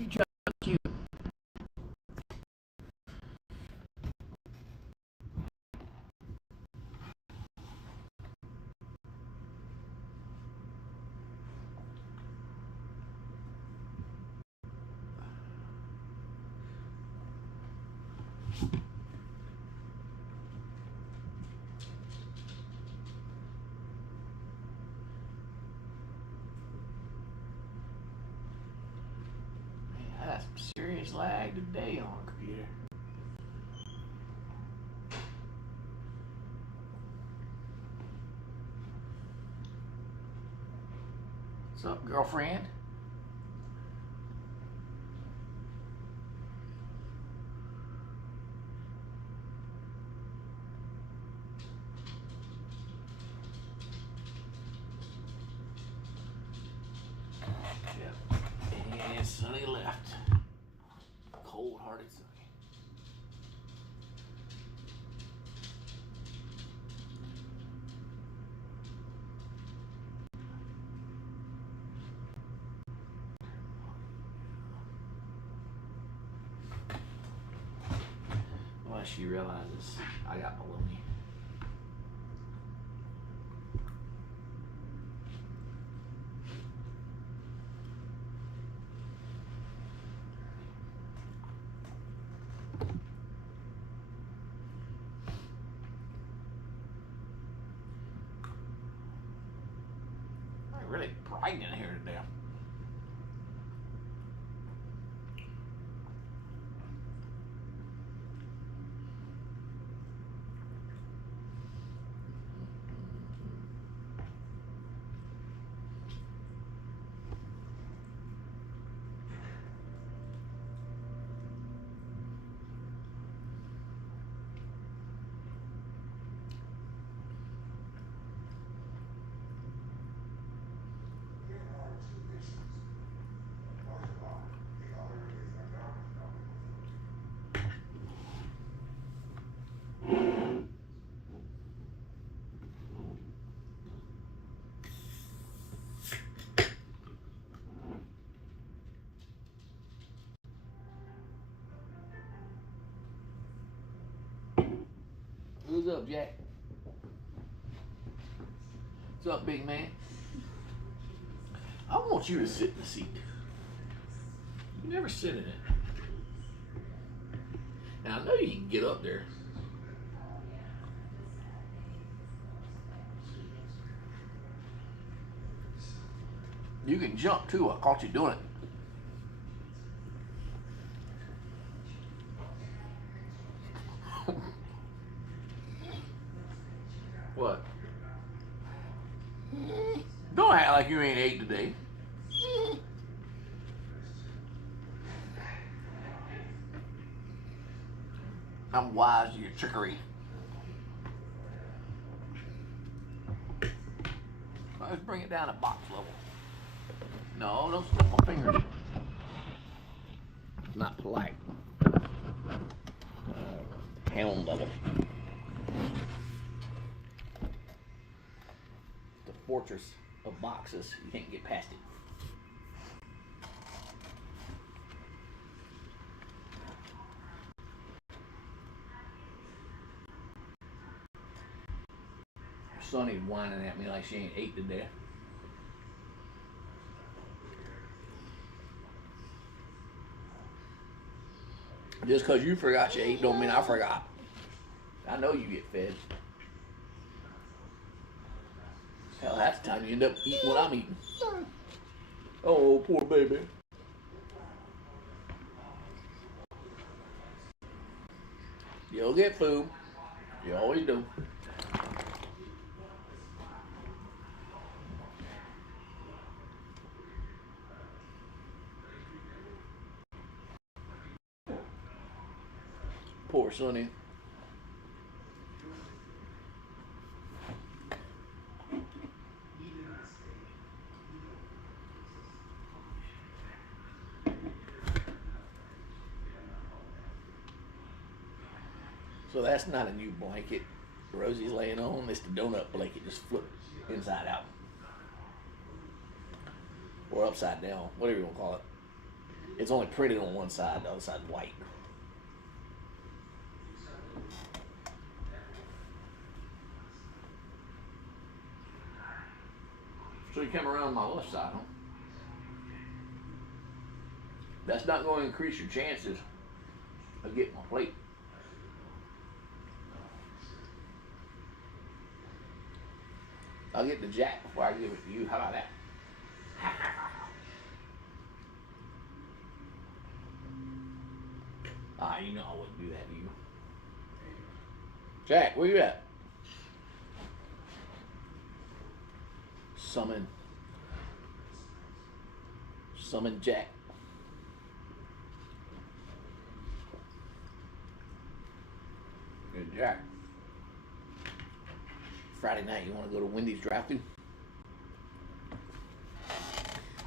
You try to cute. Man, I got some serious lag today on the computer. What's up, girlfriend? Yep. And Sonny left. Cold-hearted Sonny. Well, she realizes I got baloney. Really bright in here today. What's up, Jack? What's up, big man? I want you to sit in the seat. You never sit in it. Now, I know you can get up there. You can jump, too. I caught you doing it. What? Don't act like you ain't ate today. I'm wise to your trickery. Let's bring it down to box level. No, don't slip my fingers. It's not polite. Hound level. The fortress of boxes. You can't get past it. Sonny whining at me like she ain't ate today. Just because you forgot you ate don't mean I forgot. I know you get fed. Hell, half the time you end up eating what I'm eating. Oh, poor baby. You'll get food. You always do. Poor Sonny. So that's not a new blanket Rosie's laying on. It's the donut blanket, just flipped inside out. Or upside down, whatever you want to call it. It's only printed on one side, the other side's white. So you come around my left side, huh? That's not going to increase your chances of getting my plate. I'll get the jack before I give it to you. How about that? You know I wouldn't do that to you. Jack, where you at? Summon Jack. Good Jack. Friday night, you want to go to Wendy's drive-thru?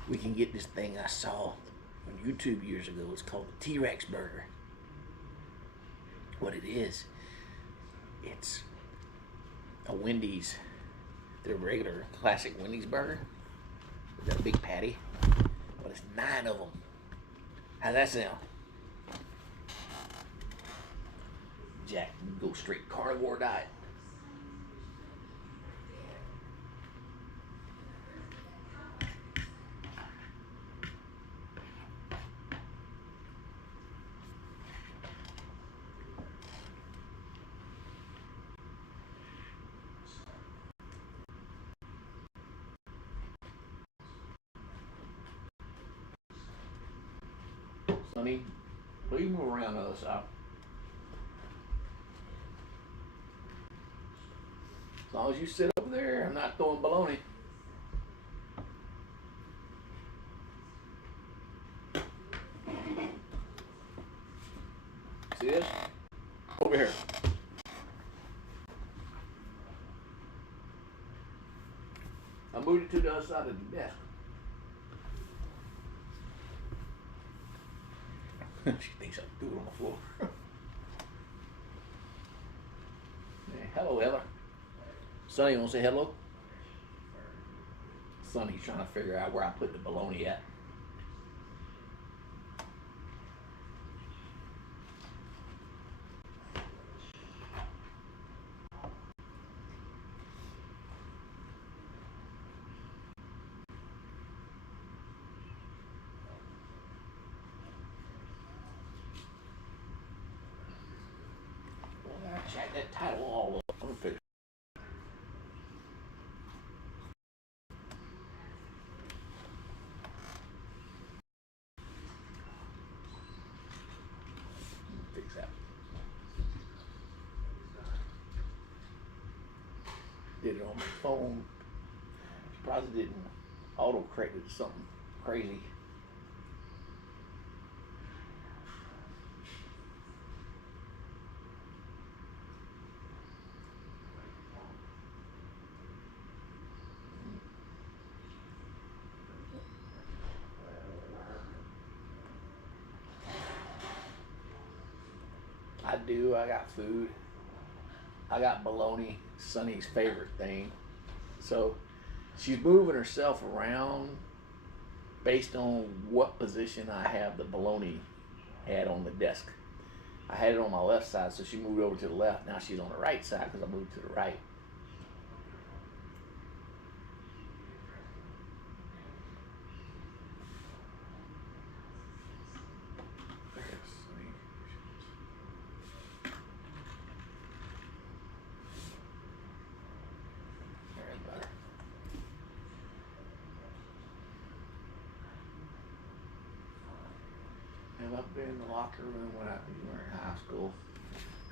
We can get this thing I saw on YouTube years ago. It's called the T-Rex burger. What it is, it's a Wendy's, their regular classic Wendy's burger. It's got a big patty, but it's 9 of them. How's that sound? Jack, go straight carnivore diet. Sonny, please move around the other side. As long as you sit over there, I'm not throwing baloney. See this? Over here. I moved it to the other side of the desk. She thinks I can do it on the floor. Hey, hello, Heather. Sonny, you want to say hello? Sonny's trying to figure out where I put the bologna at. Check that title all up. I'm gonna fix it. Fix that. Did it on my phone. Probably didn't auto-correct it to something crazy. I do. I got food. I got bologna, Sonny's favorite thing. So she's moving herself around based on what position I have the bologna at on the desk. I had it on my left side, so she moved over to the left. Now she's on the right side because I moved to the right. Have I been in the locker room when you were in high school?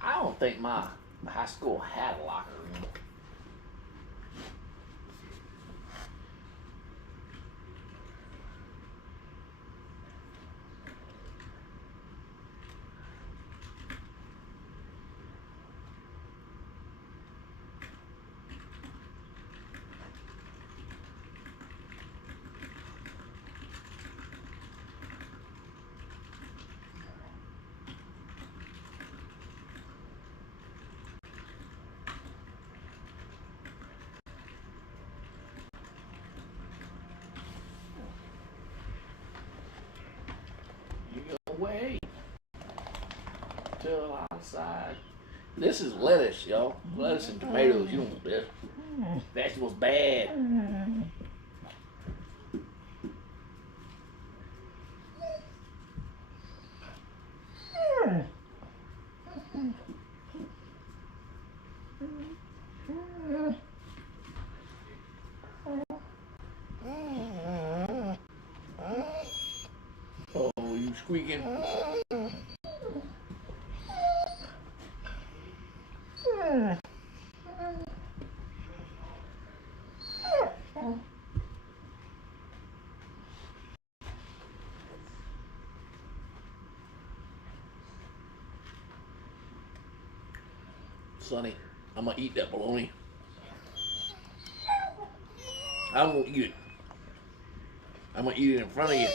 I don't think my high school had a locker room. way to the outside. This is lettuce, y'all. Lettuce and tomatoes. You don't want this. Vegetables bad. Oh, you squeaking. Sonny, I'm gonna eat that bologna. I'm gonna eat it. I'm gonna eat it in front of you.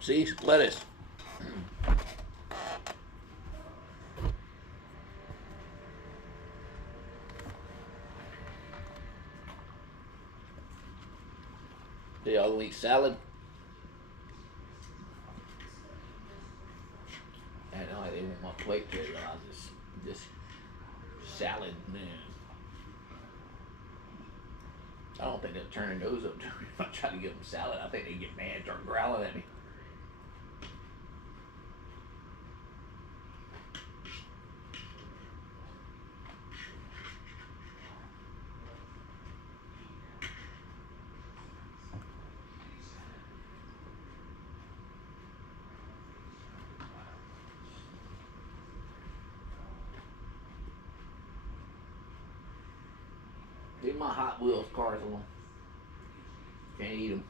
See, lettuce. They all eat salad. And they want my plate to this salad, man. I don't think they'll turn their nose up to me if I try to give them salad. I think they get mad and start growling at me. Leave my Hot Wheels cars alone. Can't eat them.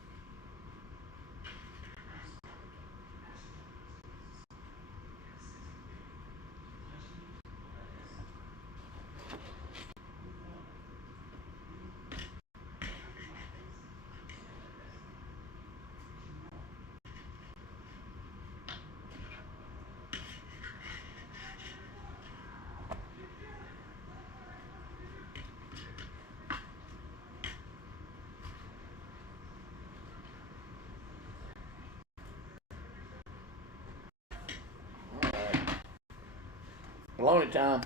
Bologna time.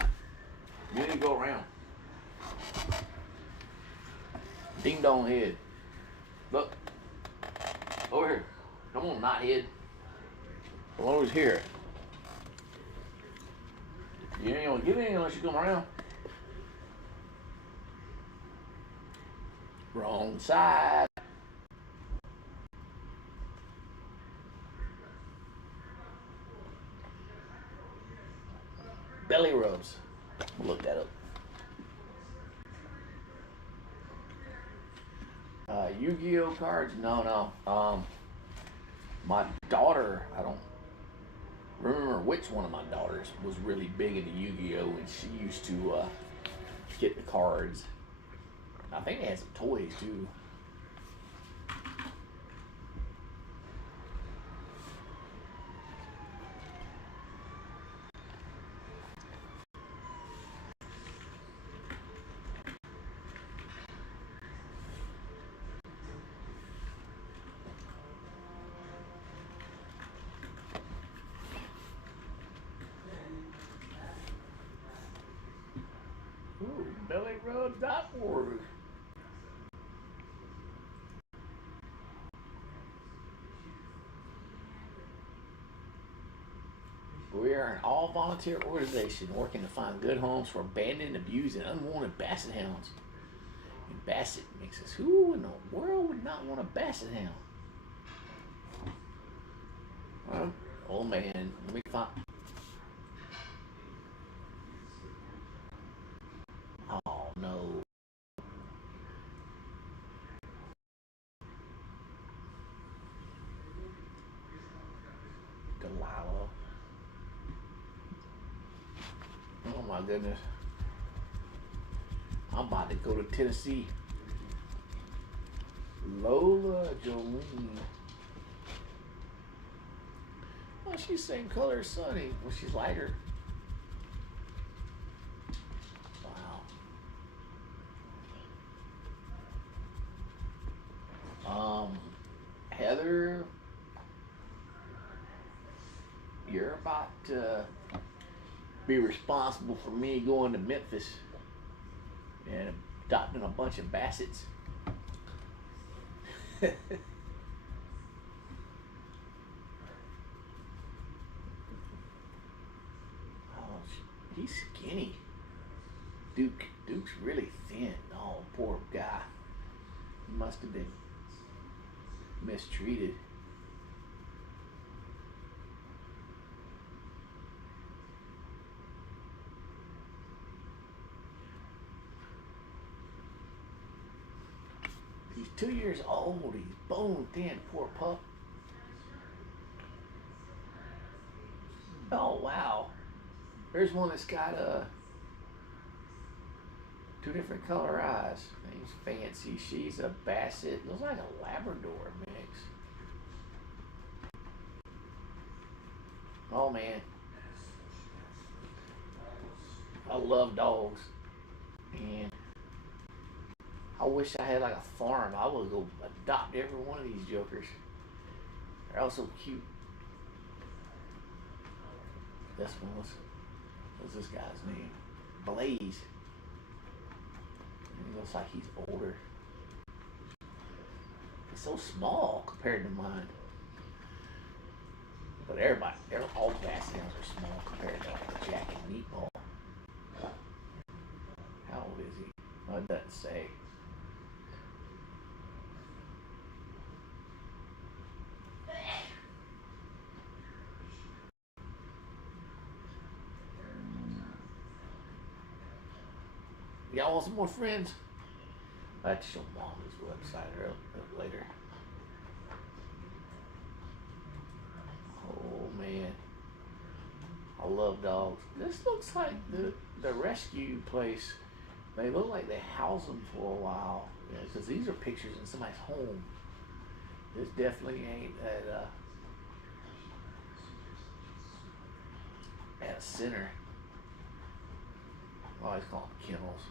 You need to go around. Ding dong head. Look. Over here. Come on, not head. Bologna's here. You ain't gonna get any unless you come around. Wrong side. Belly rubs. We'll look that up. Yu-Gi-Oh cards? No. My daughter, I don't remember which one of my daughters was really big into Yu-Gi-Oh, and she used to get the cards. I think they had some toys too. Ooh, bellyrub.org. We are an all-volunteer organization working to find good homes for abandoned, abused, and unwanted basset hounds. And basset makes us, who in the world would not want a basset hound? Well, oh man, let me find. No. Delilah. Oh my goodness. I'm about to go to Tennessee. Lola Jolene. Well, she's the same color as Sunny. Well, she's lighter. Wow. Heather, you're about to be responsible for me going to Memphis and adopting a bunch of Bassets. Oh, he's skinny. Duke's really thin. Oh, poor guy. He must have been mistreated. He's 2 years old. He's bone thin. Poor pup. Oh wow. There's one that's got two different color eyes. He's fancy. She's a Basset. Looks like a Labrador mix. Oh man. I love dogs. And I wish I had like a farm. I would go adopt every one of these jokers. They're all so cute. This one what's this guy's name? Blaze. He looks like he's older. He's so small compared to mine. But all Bassets are small compared to Jack and Meatball. How old is he? Oh, it doesn't say. Y'all want some more friends? I have to show Mom his website later. Oh man, I love dogs. This looks like the rescue place. They look like they housed them for a while. Because these are pictures in somebody's home. This definitely ain't at a center. I always call them kennels.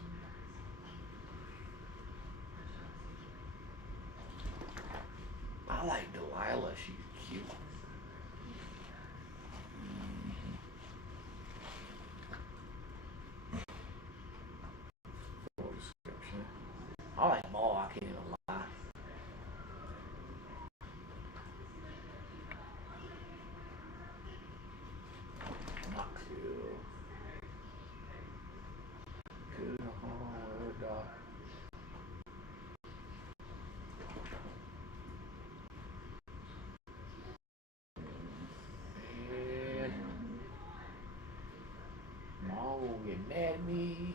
I like Delilah. She's cute. Full description. I like them all. I can't even lie. Not cool. Cool. Oh, dog. Mom will get mad at me.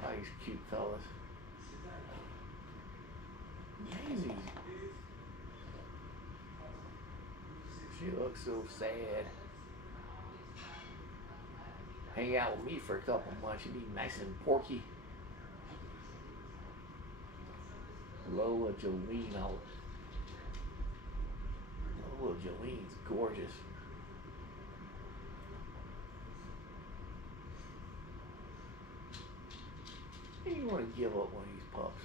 Oh, these cute fellas. Amazing. She looks so sad. Hang out with me for a couple months. She'd be nice and porky. Lola Jolene. Lola Jolene's gorgeous. You want to give up one of these pups.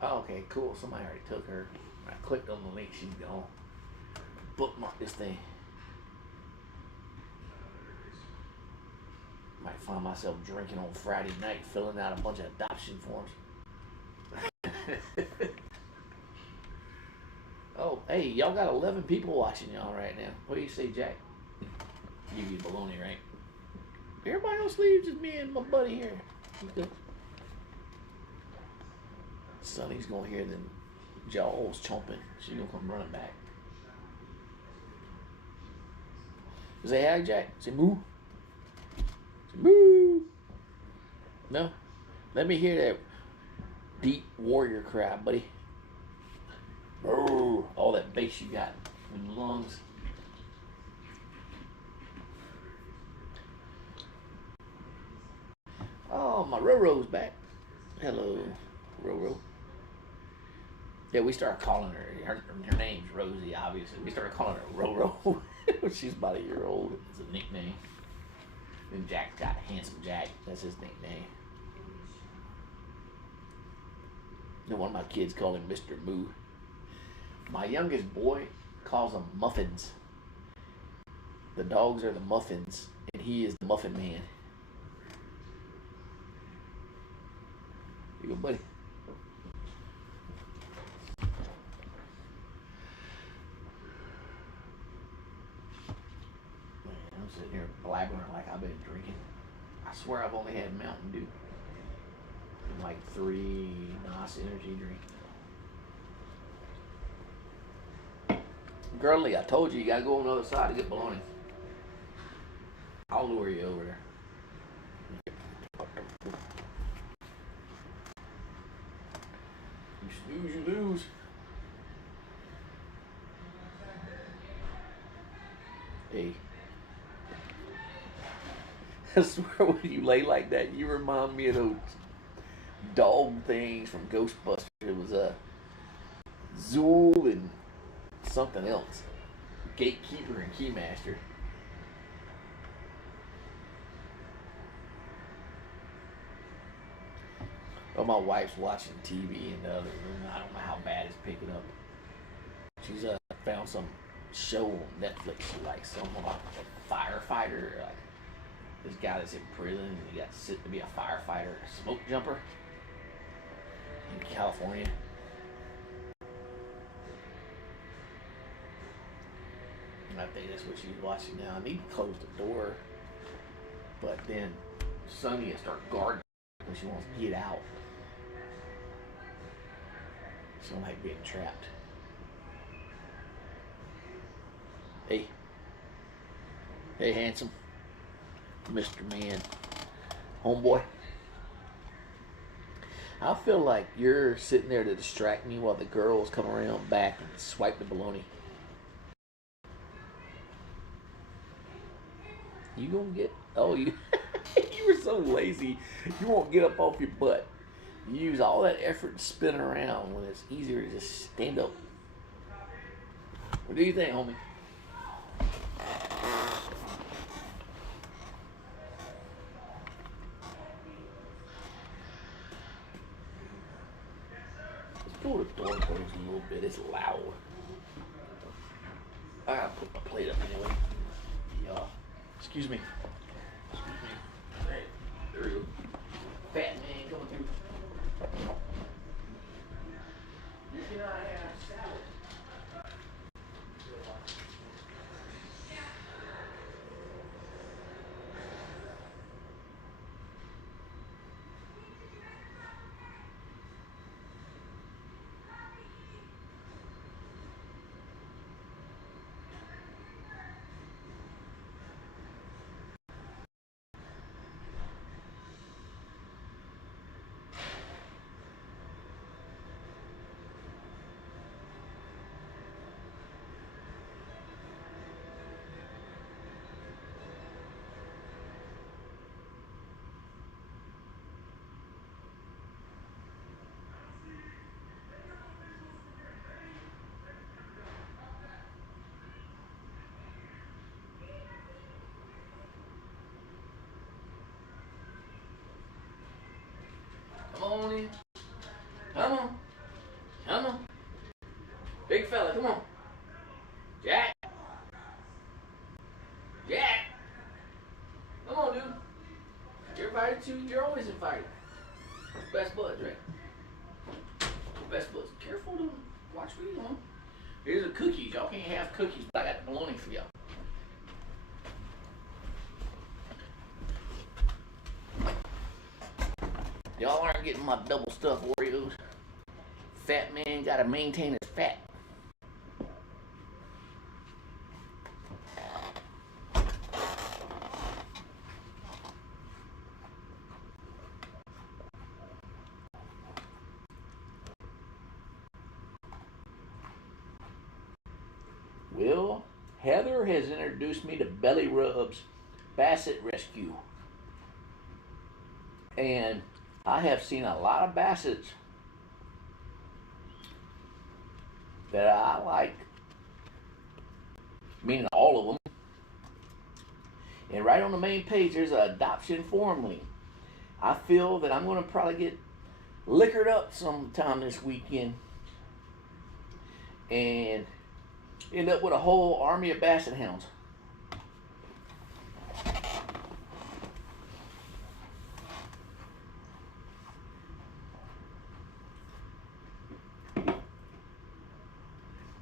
Oh, okay, cool. Somebody already took her. I clicked on the link. She's gone. Bookmark this thing. Might find myself drinking on Friday night, filling out a bunch of adoption forms. Oh, hey, y'all got 11 people watching y'all right now. What do you say, Jack? You get baloney, right? Everybody else leaves, just me and my buddy here. Okay. Sonny's gonna hear them jaws chomping. She's gonna come running back. Say hi, Jack. Say moo. Say moo. No. Let me hear that deep warrior cry, buddy. Oh, all that bass you got in the lungs. Oh, my Roro's back. Hello, Roro. Yeah, we started calling her. Her name's Rosie, obviously. We started calling her Roro. She's about a year old. It's a nickname. And Jack's got Handsome Jack. That's his nickname. And one of my kids called him Mr. Moo. My youngest boy calls them Muffins. The dogs are the Muffins, and he is the Muffin Man. You go, buddy. Man, I'm sitting here blabbering like I've been drinking. I swear I've only had Mountain Dew and like 3 nice energy drinks. Girly, I told you gotta go on the other side to get bologna. I'll lure you over there. You snooze, you lose. Hey. I swear when you lay like that, you remind me of those dog things from Ghostbusters. It was a Zool and something else. Gatekeeper and Keymaster. Oh, my wife's watching TV in the other room. I don't know how bad it's picking up. She's found some show on Netflix she likes. Someone like a firefighter, like this guy that's in prison and he got to sit to be a firefighter, a smoke jumper in California. And I think that's what she's watching now. I need to close the door, but then Sonny will start guarding when she wants to get out. She don't like being trapped. Hey. Hey, handsome. Mr. Man. Homeboy. I feel like you're sitting there to distract me while the girls come around back and swipe the bologna. You gonna get... Oh, you... You were so lazy. You won't get up off your butt. You use all that effort to spin around when it's easier to just stand up. What do you think, homie? Let's pull the door closed a little bit. It's loud. I gotta put my plate up anyway. Yeah. Excuse me. Excuse me. Hey, there we go. Fat man coming through. You cannot have salad. Come on in. Come on. Come on. Big fella, come on. Jack. Jack. Come on, dude. You're invited too. You're always invited. Best buds, right? Best buds. Careful, dude. Watch where you going. Here's the cookies. Y'all can't have cookies, but I got the bologna for y'all. Y'all aren't getting my double stuffed Oreos. Fat man gotta maintain his fat. Well, Heather has introduced me to Belly Rub's Basset Rescue. And I have seen a lot of bassets that I like, meaning all of them. And right on the main page, there's an adoption form link. I feel that I'm going to probably get liquored up sometime this weekend and end up with a whole army of basset hounds.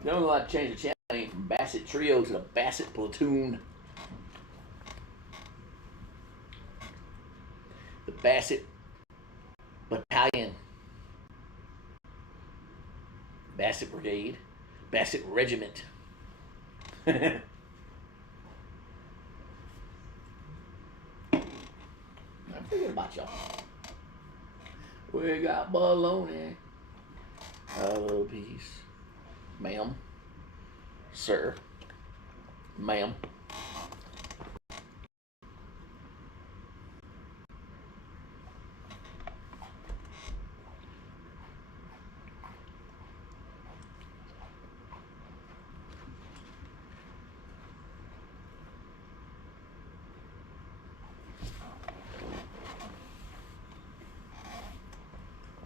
Then we'll have to change the channel name from Basset Trio to the Basset Platoon. The Basset Battalion. Basset Brigade. Basset Regiment. I'm thinking about y'all. We got baloney. A little piece. Ma'am. Sir. Ma'am.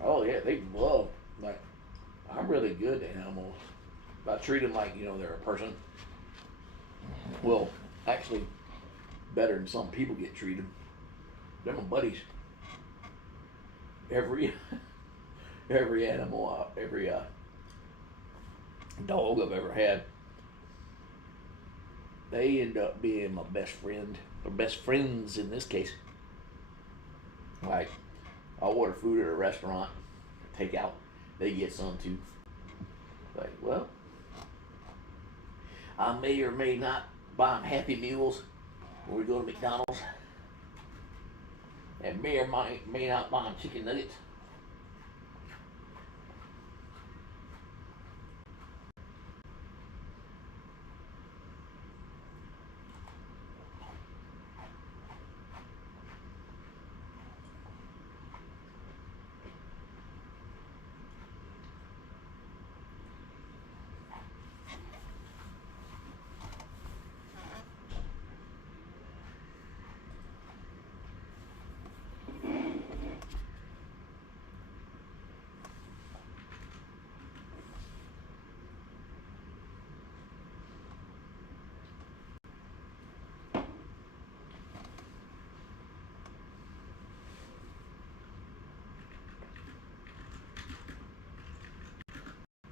Oh yeah, they love, like, I'm really good to animals. I treat them like, they're a person. Well, actually, better than some people get treated. They're my buddies. Every animal, every dog I've ever had, they end up being my best friend, or best friends in this case. Like, I'll order food at a restaurant, take out, they get some too. Like, well, I may or may not buy them Happy Meals when we go to McDonald's, and may or may not buy them chicken nuggets.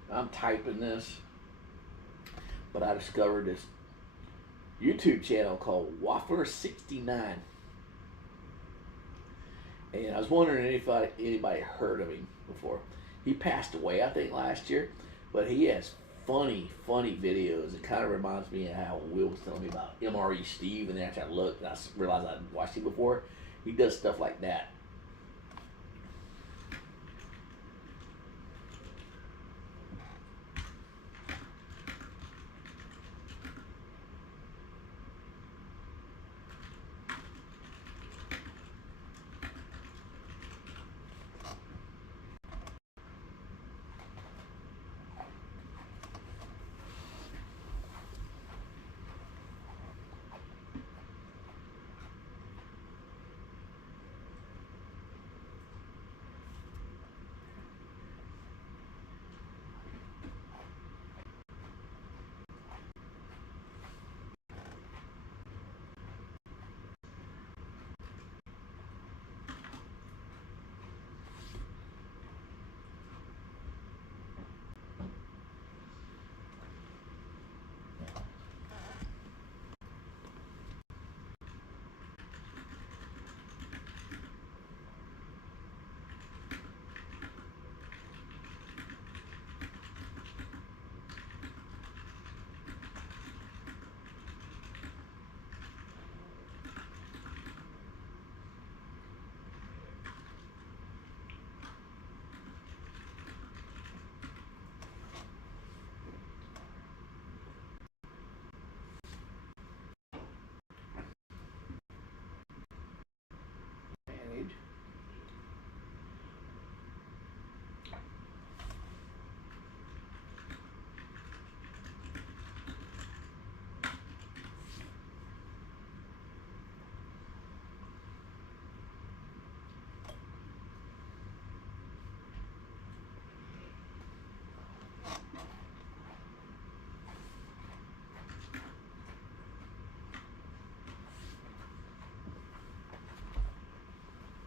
I'm typing this, but I discovered this YouTube channel called Waffler69. And I was wondering if anybody heard of him before. He passed away, I think, last year, but he has funny videos. It kind of reminds me of how Will was telling me about MRE Steve, and then after I looked, I realized I'd watched him before. He does stuff like that.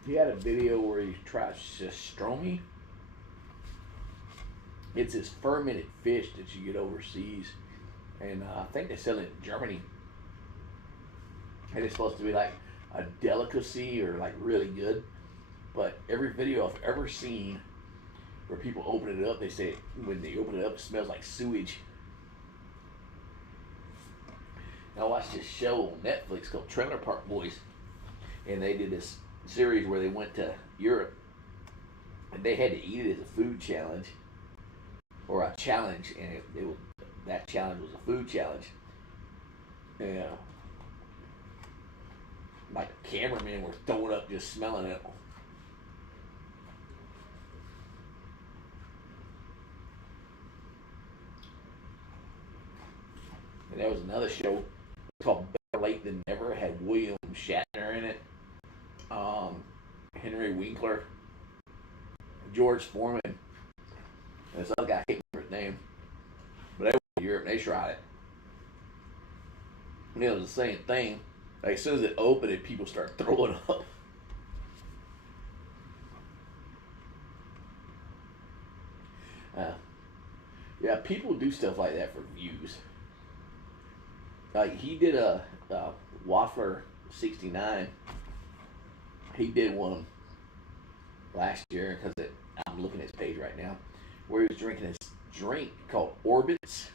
He had a video where he tries stromy. It's this fermented fish that you get overseas, and I think they sell it in Germany. And it's supposed to be like a delicacy or like really good. But every video I've ever seen where people open it up, they say when they open it up, it smells like sewage. And I watched this show on Netflix called Trailer Park Boys, and they did this series where they went to Europe, and they had to eat it as a food challenge or a challenge, and it was, that challenge was a food challenge. Yeah, like the cameramen were throwing up just smelling it. And there was another show called Better Late Than Never. It had William Shatner in it, Henry Winkler, George Foreman, and this other guy, I can't remember his name. But they went to Europe and they tried it. And it was the same thing. Like as soon as it opened it, people start throwing up. Yeah, people do stuff like that for views. Like he did a Waffler 69. He did one last year because I'm looking at his page right now, where he was drinking this drink called Orbits.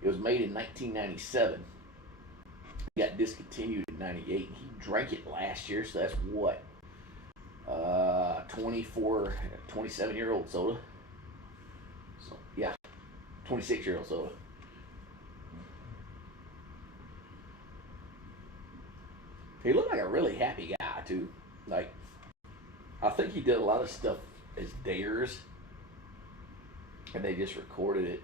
It was made in 1997. It got discontinued in 98. He drank it last year, so that's what? 27-year-old soda. So, yeah, 26-year-old soda. He looked like a really happy guy, too. Like, I think he did a lot of stuff as dares, and they just recorded it.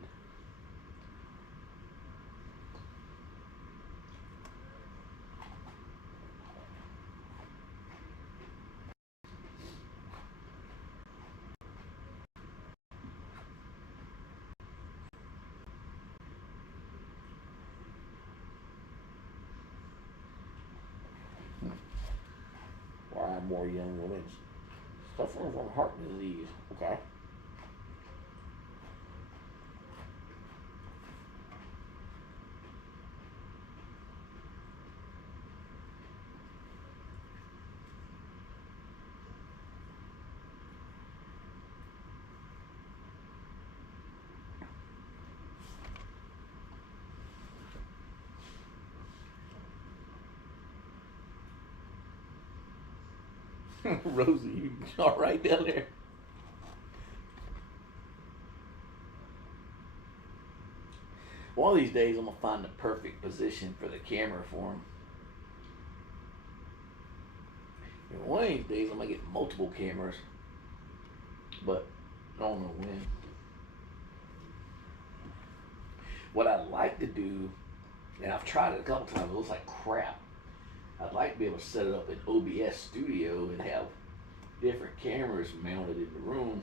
Why are more young women suffering from heart disease? Okay. Rosie, you all right down there? One of these days, I'm gonna find the perfect position for the camera for him. And one of these days, I'm gonna get multiple cameras, but I don't know when. What I'd like to do, and I've tried it a couple times, it looks like crap. I'd like to be able to set it up in OBS Studio and have different cameras mounted in the room.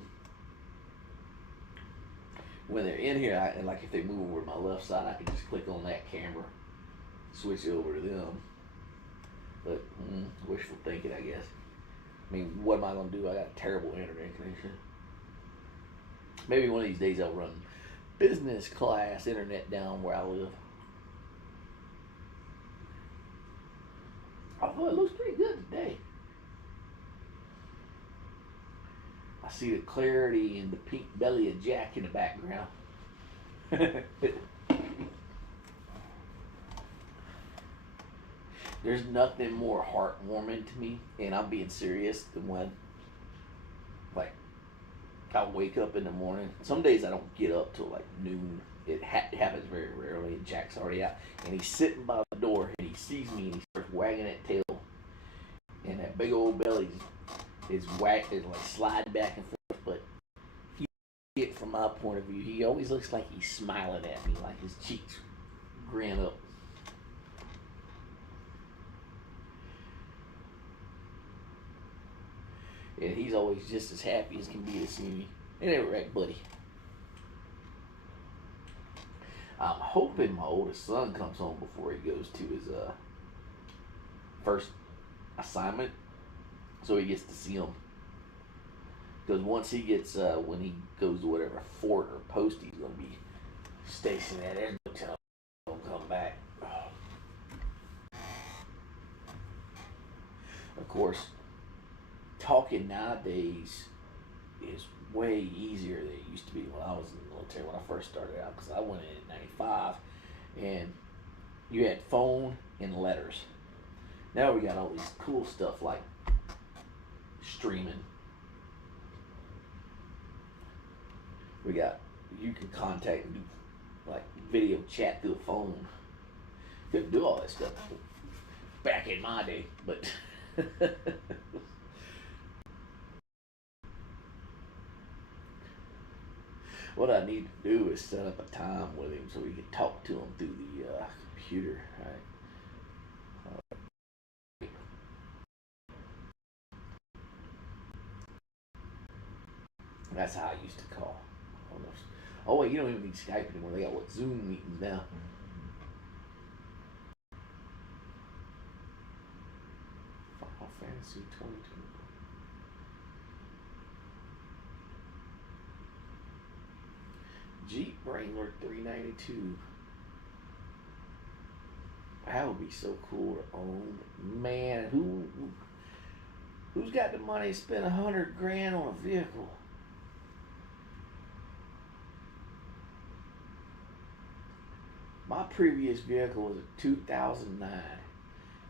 When they're in here, and like if they move over to my left side, I can just click on that camera, switch it over to them. But wishful thinking, I guess. I mean, what am I gonna do? I got a terrible internet connection. Maybe one of these days I'll run business class internet down where I live. Although it looks pretty good today. I see the clarity and the pink belly of Jack in the background. There's nothing more heartwarming to me, and I'm being serious, than when, like, I wake up in the morning. Some days I don't get up till like noon. It happens very rarely. Jack's already out, and he's sitting by the door, and he sees me, and he starts wagging that tail, and that big old belly is like sliding back and forth. But from my point of view, he always looks like he's smiling at me, like his cheeks grin up. And he's always just as happy as can be to see me. Ain't that right, buddy? I'm hoping my oldest son comes home before he goes to his first assignment. so he gets to see them. Because once he gets, when he goes to whatever fort or post he's going to be stationed at, they're going to tell him don't come back. Of course, talking nowadays is way easier than it used to be when I was in the military, when I first started out, because I went in 95, and you had phone and letters. Now we got all these cool stuff like streaming. We got, you can contact and do like video chat through a phone. Couldn't do all that stuff back in my day, but what I need to do is set up a time with him so we can talk to him through the computer. Right? That's how I used to call. Oh wait, you don't even need Skype anymore. They got what, Zoom meetings now. Final Fantasy 2020. Jeep Wrangler 392. That would be so cool to own. Man, who's got the money to spend $100,000 on a vehicle? My previous vehicle was a 2009,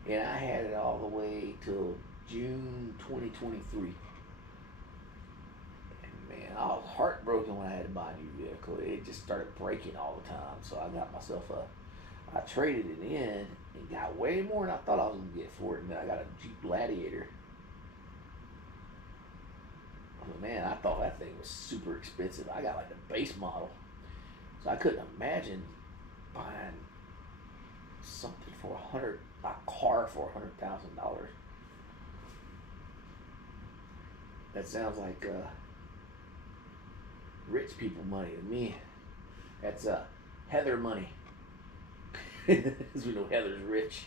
and I had it all the way till June 2023. And man, I was heartbroken when I had to buy a new vehicle. It just started breaking all the time, so I got myself I traded it in and got way more than I thought I was going to get for it, and then I got a Jeep Gladiator. But man, I thought that thing was super expensive. I got like the base model, so I couldn't imagine buying something for a car for $100,000. That sounds like rich people money to me. That's Heather money. Because we know Heather's rich.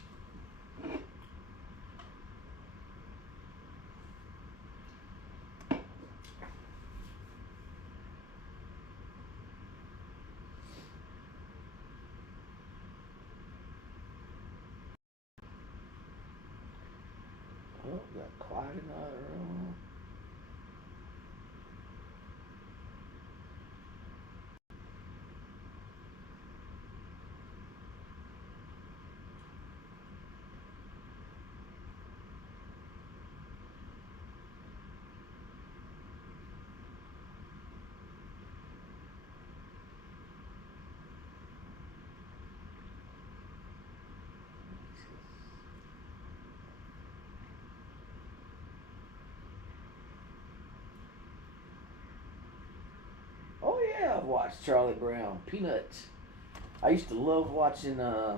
Oh, got quiet in the other room. Oh yeah, I've watched Charlie Brown, Peanuts. I used to love watching the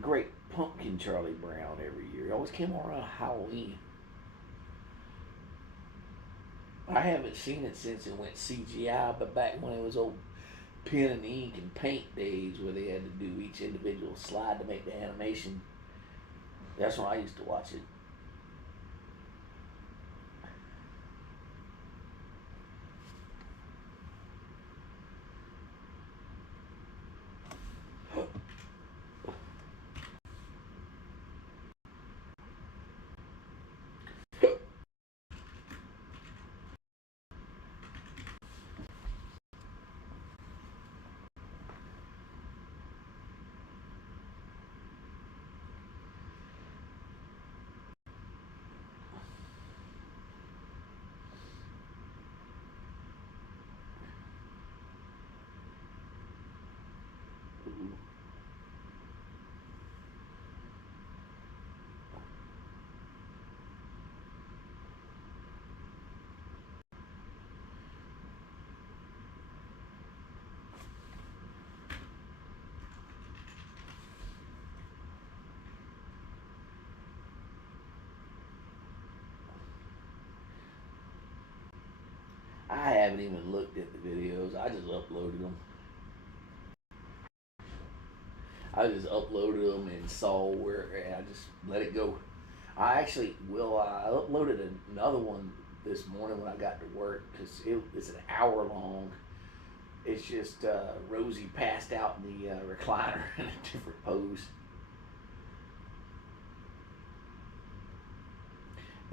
Great Pumpkin Charlie Brown every year. It always came around Halloween. I haven't seen it since it went CGI, but back when it was old pen and ink and paint days where they had to do each individual slide to make the animation, that's when I used to watch it. I haven't even looked at the videos. I just uploaded them. I just uploaded them and saw where, and I just let it go. I actually will. I uploaded another one this morning when I got to work because it's an hour long. It's just Rosie passed out in the recliner in a different pose.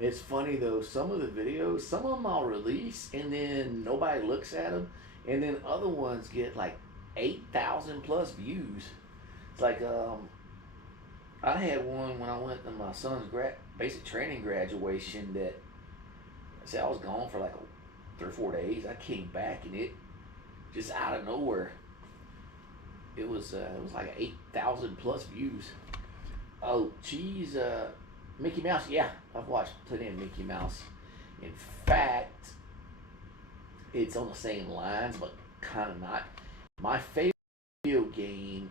It's funny though, some of the videos, some of them I'll release and then nobody looks at them, and then other ones get like 8,000 plus views. It's like I had one when I went to my son's basic training graduation that I said I was gone for like 3 or 4 days. I came back and it just out of nowhere. It was like 8,000 plus views. Oh, geez, Mickey Mouse. Yeah, I've watched plenty of Mickey Mouse. In fact, it's on the same lines, but kind of not. My favorite video game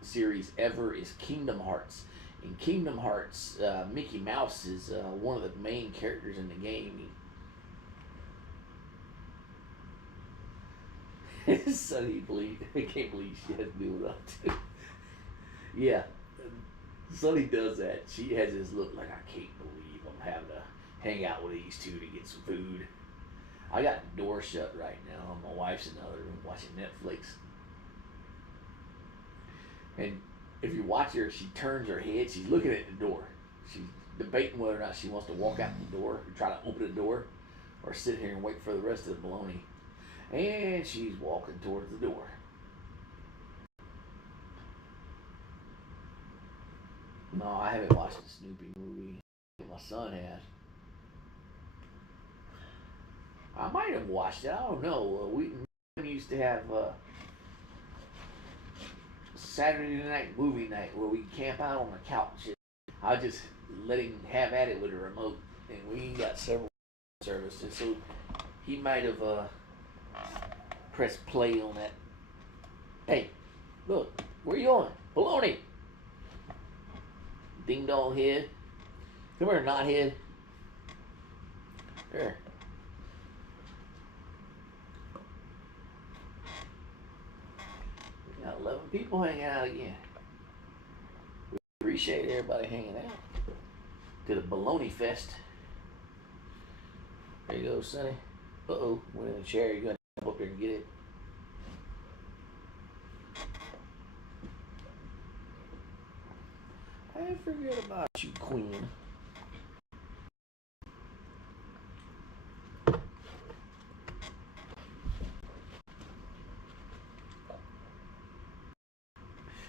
series ever is Kingdom Hearts. In Kingdom Hearts, Mickey Mouse is one of the main characters in the game. Sonny, I can't believe she has to do it up too. Yeah, Sonny does that. She has this look like, I can't believe I'm having to hang out with these two to get some food. I got the door shut right now. My wife's in the other room watching Netflix. And if you watch her, she turns her head. She's looking at the door. She's debating whether or not she wants to walk out the door or try to open the door or sit here and wait for the rest of the baloney. And she's walking towards the door. No, I haven't watched the Snoopy movie. My son has. I might have watched it. I don't know. We used to have Saturday night movie night where we camp out on the couch. I just let him have at it with a remote, and we got several services. So he might have pressed play on that. Hey, look, where you going? Baloney! Ding dong head. Come here, not head. There. We got 11 people hanging out again. We appreciate everybody hanging out. To the Baloney Fest. There you go, Sonny. Uh-oh, went in the chair. You're going to come up there and get it. I forget about you, Queen.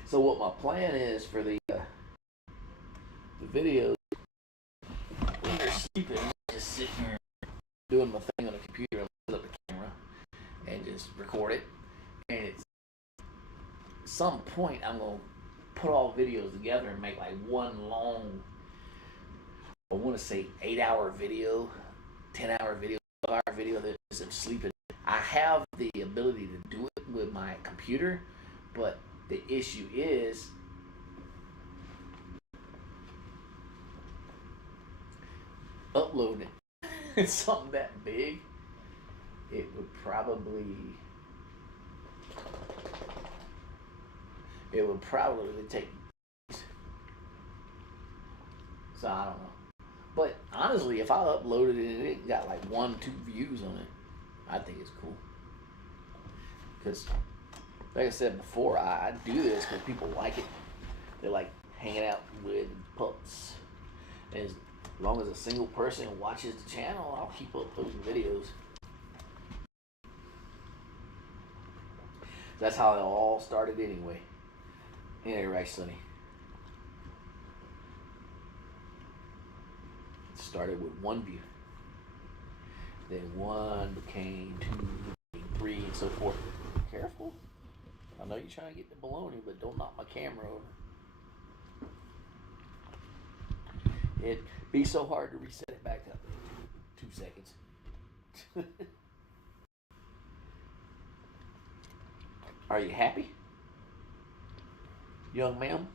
So what my plan is for the videos, when they're sleeping, I'm just sitting here doing my thing on the computer. I set up the camera and just record it. And at some point, I'm gonna put all videos together and make like one long, I want to say 8-hour video, 10-hour video, 12-hour video that's I'm sleeping. I have the ability to do it with my computer, but the issue is uploading it. It's something that big. It would probably take. So I don't know. But honestly, if I uploaded it and it got like 1-2 views on it, I think it's cool. Because, like I said before, I do this because people like it. They like hanging out with pups. And as long as a single person watches the channel, I'll keep uploading videos. That's how it all started anyway. Anyway, right, Sonny? It started with 1 view. Then 1 became 2, became 3, and so forth. Careful. I know you're trying to get the baloney, but don't knock my camera over. It'd be so hard to reset it back up in 2 seconds. Are you happy, young ma'am?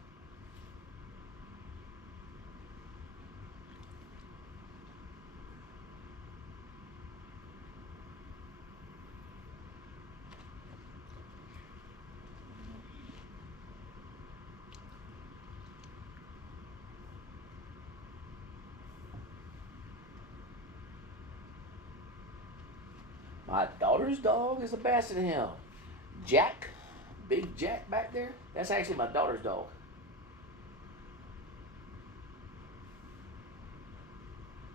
My daughter's dog is a Basset Hound. Jack, Big Jack back there, that's actually my daughter's dog.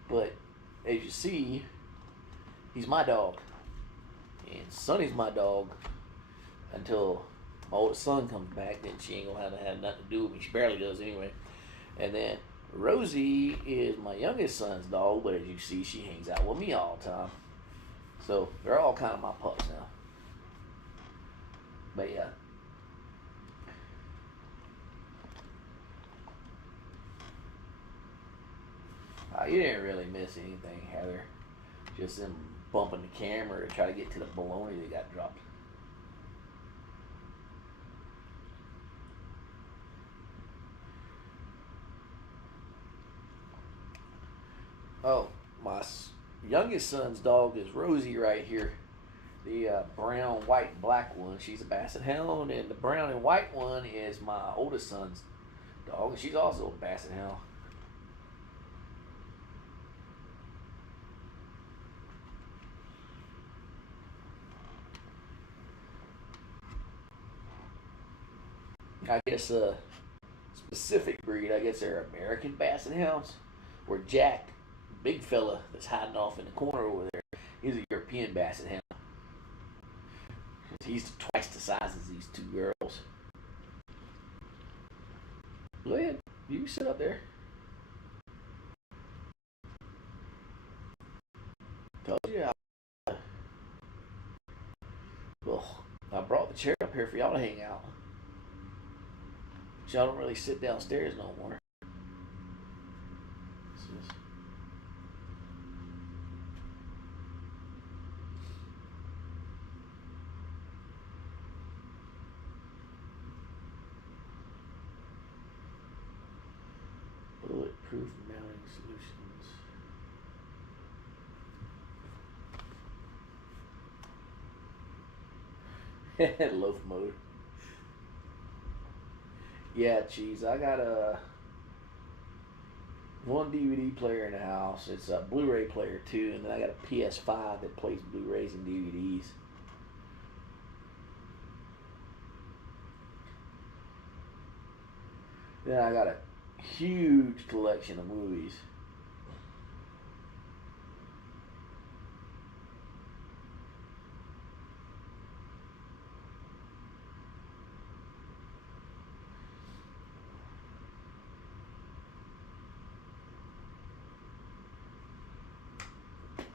But as you see, he's my dog. And Sonny's my dog until my oldest son comes back. Then she ain't gonna have nothing to do with me. She barely does anyway. And then Rosie is my youngest son's dog, but as you see, she hangs out with me all the time. So they're all kind of my pups now. But yeah. You didn't really miss anything, Heather. Just them bumping the camera to try to get to the bologna that got dropped. Oh, my youngest son's dog is Rosie right here. The brown, white, black one. She's a Basset Hound, and the brown and white one is my oldest son's dog, and she's also a Basset Hound. I guess a specific breed, I guess they're American Basset Hounds, where Jack, big fella that's hiding off in the corner over there, he's a European Basset Hound. He's twice the size as these two girls. Go ahead, you can sit up there. Told you well, I brought the chair up here for y'all to hang out. Y'all don't really sit downstairs no more. Bulletproof mounting solutions. Loaf mode. Yeah, Cheese. I got one DVD player in the house. It's a Blu-ray player too, and then I got a PS5 that plays Blu-rays and DVDs. Then I got a huge collection of movies.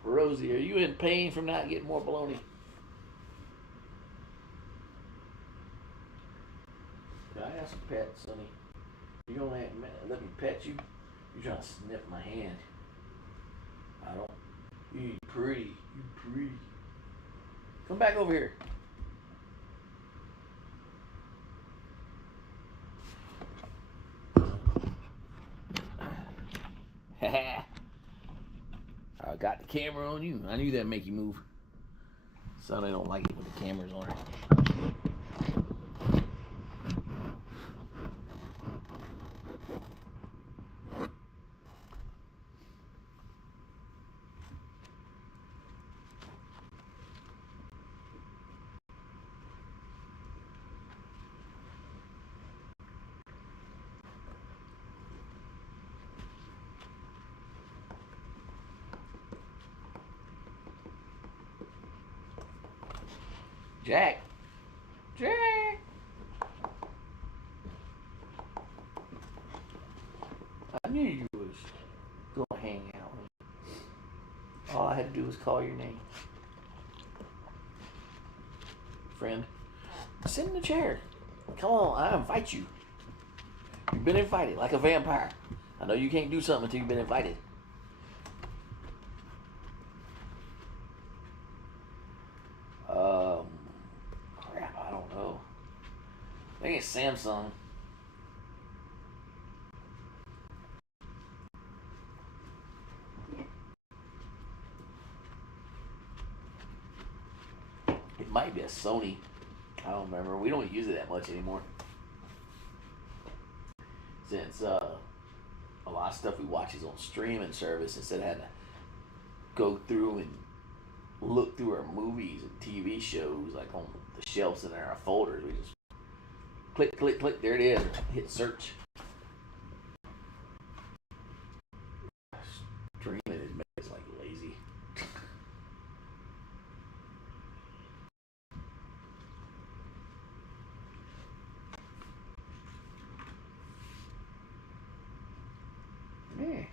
Rosie, are you in pain from not getting more bologna? Can I have some pets, Sonny? You don't let me pet you? You're trying to sniff my hand. I don't. You pretty. You pretty. Come back over here. I got the camera on you. I knew that'd make you move. Son, I don't like it when the camera's on. Jack. Jack. I knew you was gonna hang out. All I had to do was call your name. Friend. Sit in the chair. Come on, I invite you. You've been invited like a vampire. I know you can't do something until you've been invited. Crap, I don't know. I think it's Samsung. It might be a Sony. I don't remember. We don't use it that much anymore. Since a lot of stuff we watch is on streaming service instead of having to go through and look through our movies and TV shows, like on the shelves in our folders. We just click, click, click. There it is. Hit search. Streaming is makes us like lazy. Man,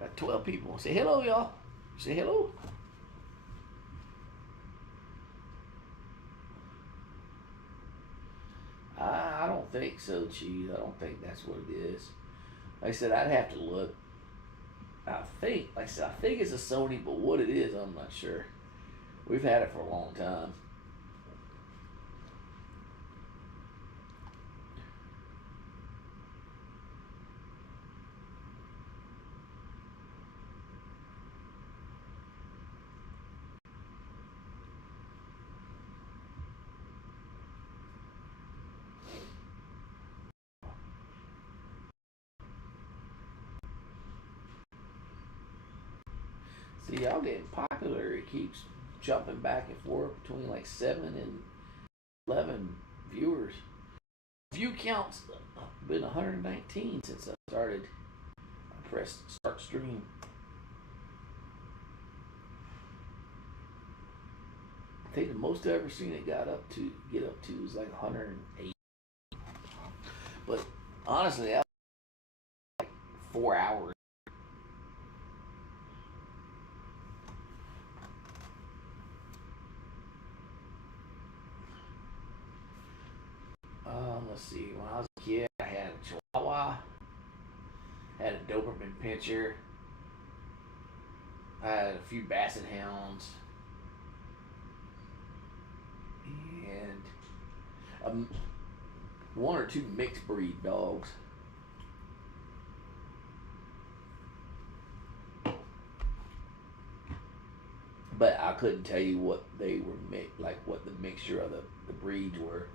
got 12 people. Say hello, y'all. Say hello. I don't think so, Cheese. I don't think that's what it is. Like I said, I'd have to look. Like I said, I think it's a Sony, but what it is, I'm not sure. We've had it for a long time. See, y'all getting popular. It keeps jumping back and forth between like 7 and 11 viewers. View counts been 119 since I started. I pressed start stream. I think the most I've ever seen it get up to is like 108. But honestly, that was like 4 hours. Let's see. When I was a kid, I had a Chihuahua, had a Doberman Pinscher, I had a few Basset Hounds, and one or two mixed breed dogs. But I couldn't tell you what they were like what the mixture of the breeds were.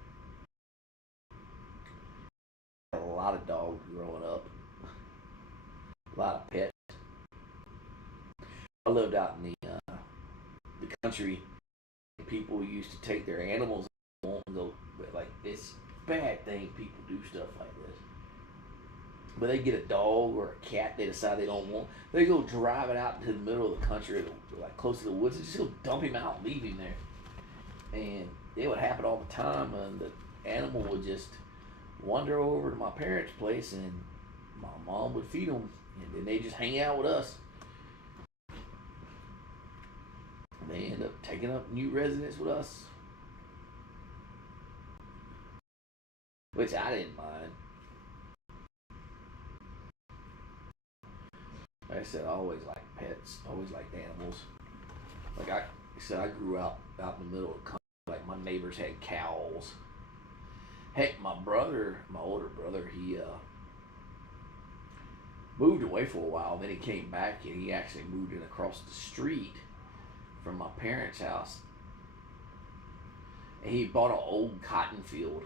A lot of dogs growing up, a lot of pets. I lived out in the country. People used to take their animals and go, like it's a bad thing. People do stuff like this. But they get a dog or a cat they decide they don't want. They go drive it out into the middle of the country, like close to the woods, and just go dump him out and leave him there. And it would happen all the time, and the animal would just wander over to my parents' place, and my mom would feed them, and then they just hang out with us. And they end up taking up new residence with us, which I didn't mind. Like I said, I always liked pets, always liked animals. Like I said, I grew out in the middle of the country. Like my neighbors had cows. Heck, my older brother, he moved away for a while. Then he came back and he actually moved in across the street from my parents' house. And he bought an old cotton field,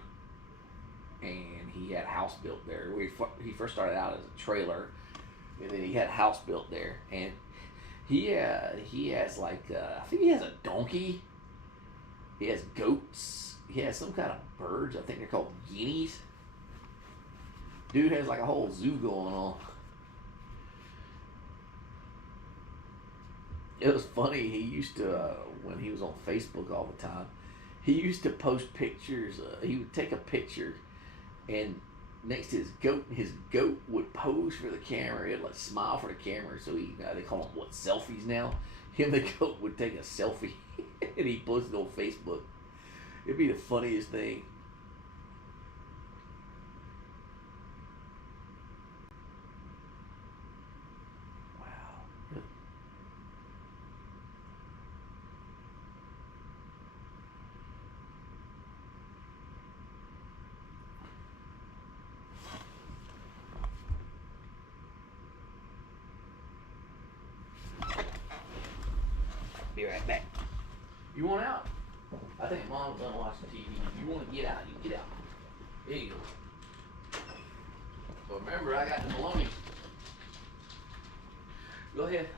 and he had a house built there. He first started out as a trailer, and then he had a house built there. And he has like I think he has a donkey. He has goats. He has some kind of birds. I think they're called guineas. Dude has like a whole zoo going on. It was funny. He used to, when he was on Facebook all the time, he used to post pictures. He would take a picture, and next to his goat would pose for the camera. He'd like smile for the camera. So they call them selfies now. Him and the goat would take a selfie, and he posted it on Facebook. It'd be the funniest thing. Wow. Be right back. You want out? I think Mom's done watching TV. If you want to get out, you can get out. There you go. But remember, I got the bologna. Go ahead.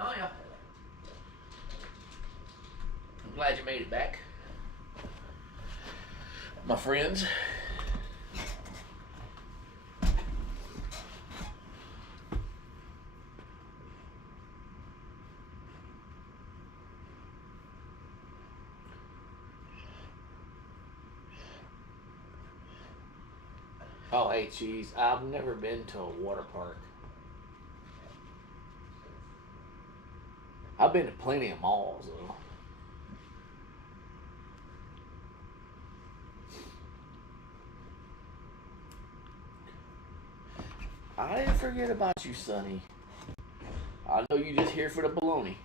Oh yeah. I'm glad you made it back, my friends. Oh, hey, Cheese. I've never been to a water park. I've been to plenty of malls, though. I didn't forget about you, Sonny. I know you just here for the baloney.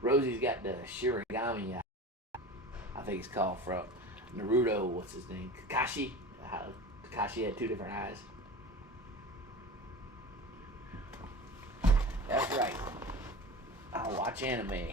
Rosie's got the Shirigami, I think it's called, from Naruto. What's his name? Kakashi. Kakashi had two different eyes. That's right. I watch anime.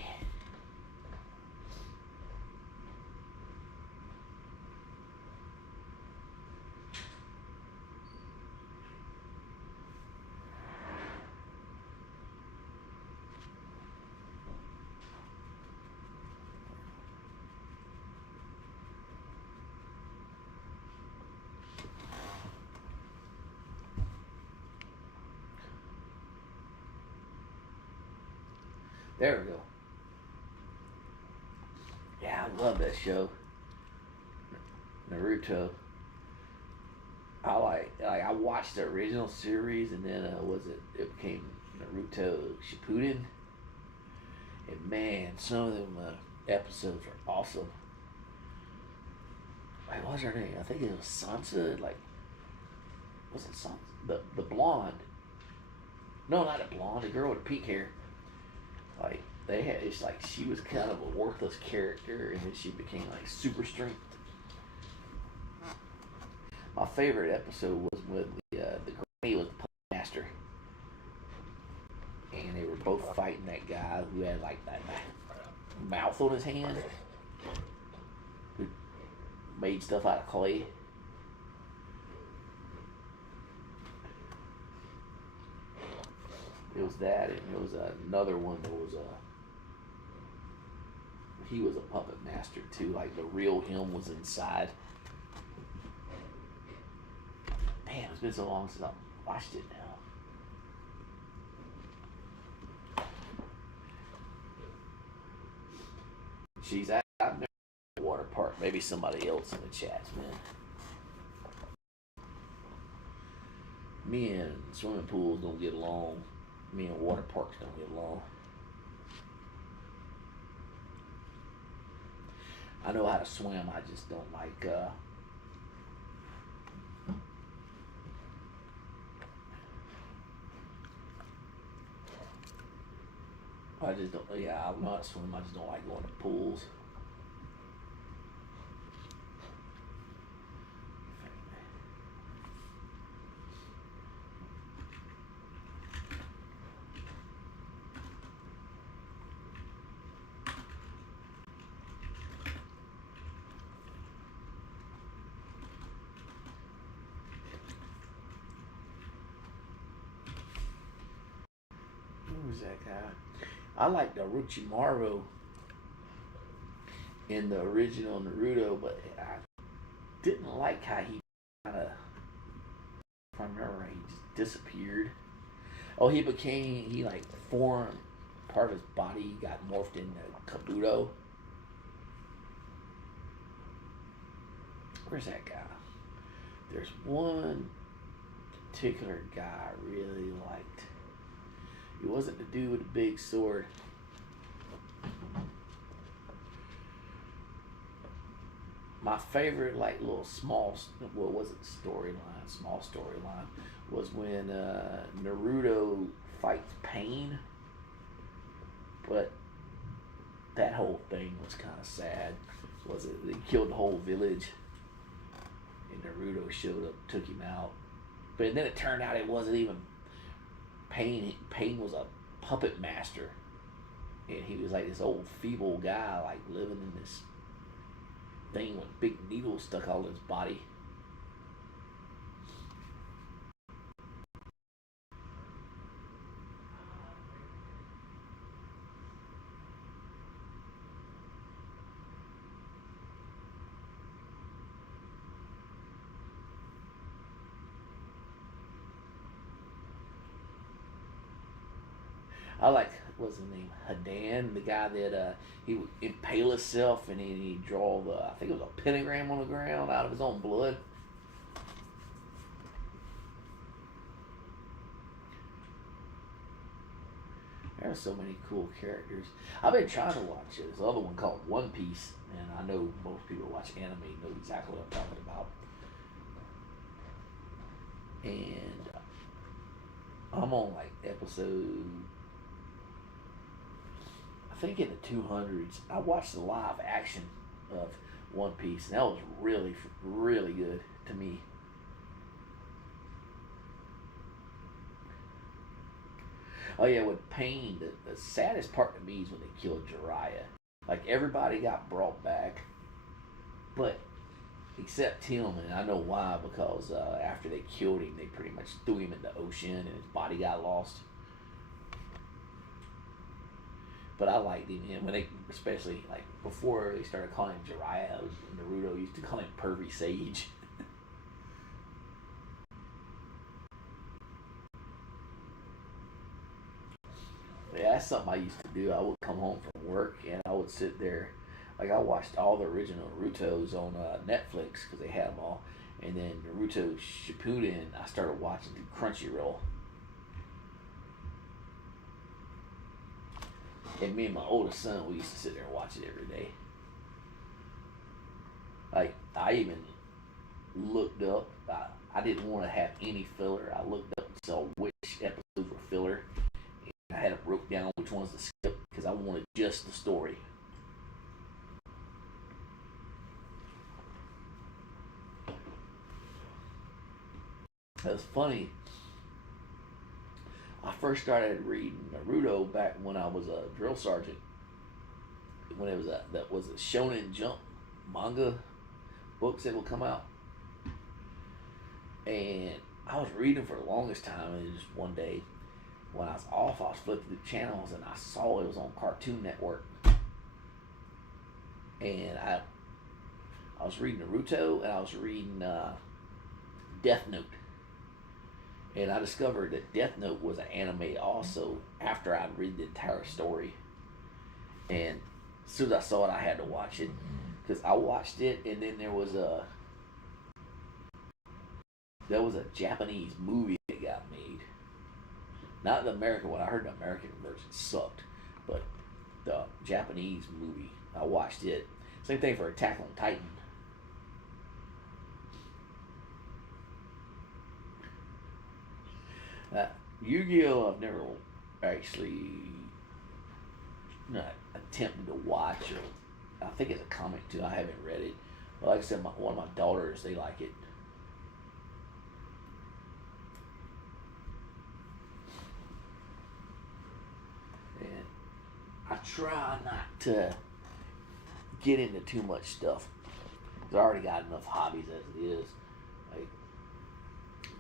There we go. Yeah, I love that show. Naruto. I watched the original series, and then it became Naruto Shippuden, and man, some of them episodes are awesome. Like, what was her name? I think it was Sansa. Like, was it Sansa? The blonde? No, not a blonde. The girl with the pink hair. Like, it's like she was kind of a worthless character, and then she became like super strength. My favorite episode was when the granny was the puppet master, and they were both fighting that guy who had like that mouth on his hand, who made stuff out of clay. It was that, and it was another one that was he was a puppet master too. Like the real him was inside. Man, it's been so long since I watched it now. She's I've never been to a water park. Maybe somebody else in the chats, man. Me and swimming pools don't get along. Me and water parks don't get along. I know how to swim. I just don't like. I just don't. Yeah, I know how to swim. I just don't like going to pools. Who's that guy? I like the Orochimaru in the original Naruto, but I didn't like how he kind of, if I remember right, he just disappeared. Oh, he like formed part of his body, got morphed into Kabuto. Where's that guy? There's one particular guy I really liked. He wasn't the dude with the big sword. My favorite, like, little small, what was it, storyline, small storyline, was when Naruto fights Pain. But that whole thing was kind of sad. Was it? They killed the whole village, and Naruto showed up, took him out. But then it turned out it wasn't even Pain. Pain was a puppet master, and he was like this old feeble guy, like living in this thing with big needles stuck all in his body. I like, what's his name, Hadan, the guy that he would impale himself and then he'd draw the, I think it was a pentagram on the ground out of his own blood. There's so many cool characters. I've been trying to watch this other one called One Piece, and I know most people who watch anime know exactly what I'm talking about. And I'm on like episode, I think in the 200s. I watched the live action of One Piece, and that was really, really good to me. Oh yeah, with Pain, the saddest part to me is when they killed Jiraiya. Like everybody got brought back, but except him, and I know why, because after they killed him, they pretty much threw him in the ocean, and his body got lost. But I liked him, and when they, especially like before they started calling him Jiraiya, Naruto used to call him Pervy Sage. Yeah, that's something I used to do. I would come home from work and I would sit there. Like I watched all the original Naruto's on Netflix because they had them all, and then Naruto Shippuden I started watching through Crunchyroll. And me and my oldest son, we used to sit there and watch it every day. Like I even looked up. I didn't want to have any filler. I looked up and saw which episodes were filler. I had it broke down which ones to skip because I wanted just the story. It was funny. I first started reading Naruto back when I was a drill sergeant. When it was that was a Shonen Jump manga books that would come out, and I was reading for the longest time. And just one day, when I was off, I was flipping through channels and I saw it was on Cartoon Network, and I was reading Naruto and I was reading Death Note. And I discovered that Death Note was an anime also after I'd read the entire story. And as soon as I saw it, I had to watch it. Because I watched it, and then there was a Japanese movie that got made. Not the American one. I heard the American version sucked. But the Japanese movie, I watched it. Same thing for Attack on Titan. Uh, Yu-Gi-Oh! I've never actually not attempted to watch, or I think it's a comic too. I haven't read it. But like I said, one of my daughters, they like it. And I try not to get into too much stuff. 'Cause I already got enough hobbies as it is. Like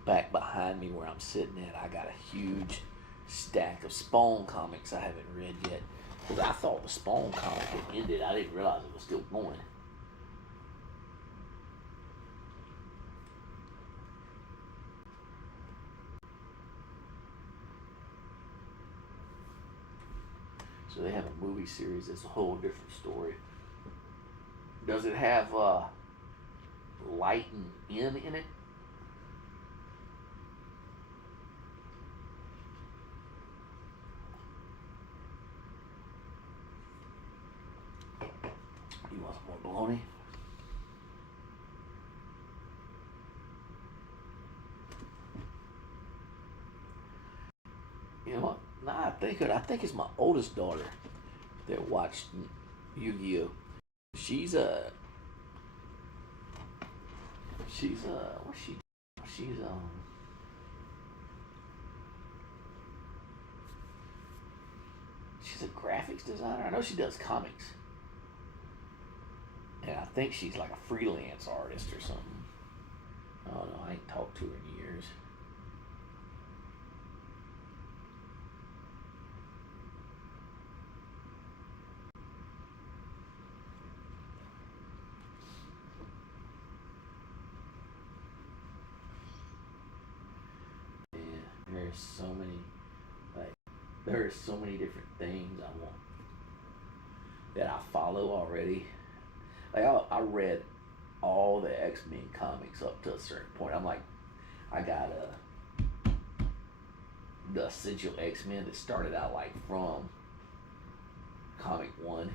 back behind me where I'm sitting at, I got a huge stack of Spawn comics I haven't read yet. Because I thought the Spawn comic had ended. I didn't realize it was still going. So they have a movie series that's a whole different story. Does it have Light and N in it? You want some more bologna? You know what? Nah, I think it's my oldest daughter that watched Yu-Gi-Oh. She's what's she? She's she's a graphics designer. I know she does comics. And I think she's like a freelance artist or something. I don't know. I ain't talked to her in years. Yeah, there's so many, like, there's so many different things I want that I follow already. Like I read all the X-Men comics up to a certain point. I'm like, I got the Essential X-Men that started out like from comic one.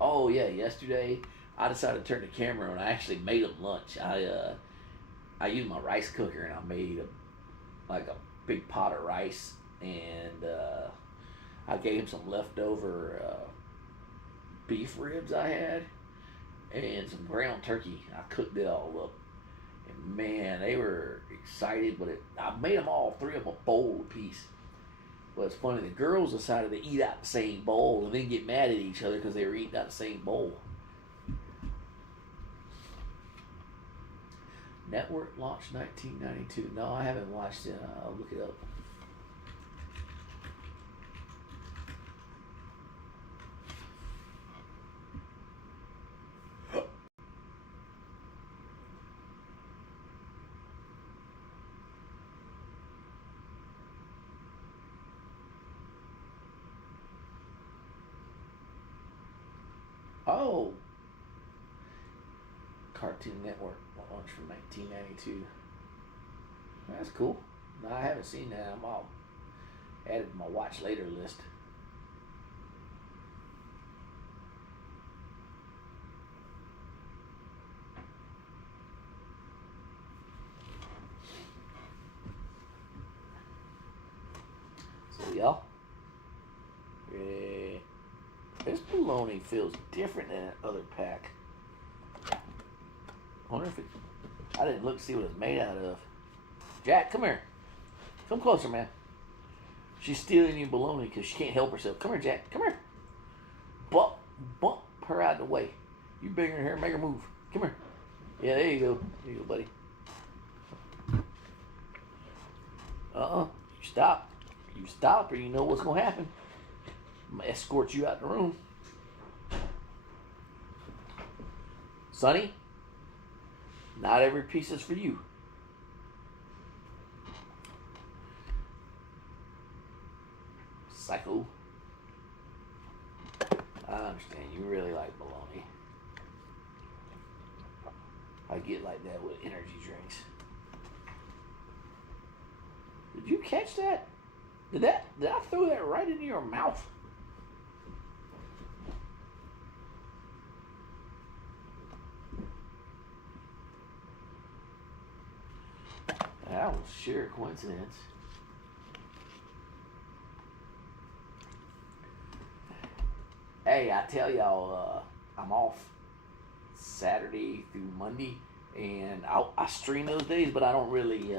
Oh yeah, yesterday I decided to turn the camera on. I actually made them lunch. I used my rice cooker and I made like a big pot of rice, and I gave him some leftover beef ribs I had and some ground turkey. I cooked it all up, and man, they were excited. But I made them all three of them a bowl apiece. But it's funny, the girls decided to eat out the same bowl and then get mad at each other because they were eating out the same bowl. Network launched 1992. No, I haven't watched it. I'll look it up. Oh, Cartoon Network launched from 1992. That's cool. No, I haven't seen that. I'm all added to my watch later list. So y'all, yeah, this bologna feels different than that other pack. I wonder if it. I didn't look to see what it's made out of. Jack, come here. Come closer, man. She's stealing you bologna because she can't help herself. Come here, Jack. Come here. Bump her out of the way. You bigger than her. Make her move. Come here. Yeah, there you go. There you go, buddy. You stop. You stop or you know what's going to happen. I'm going to escort you out the room. Sonny, not every piece is for you. Psycho. I understand. You really like bologna. I get like that with energy drinks. Did you catch that? Did I throw that right into your mouth? That was sheer coincidence. Hey, I tell y'all, I'm off Saturday through Monday, and I stream those days, but I don't really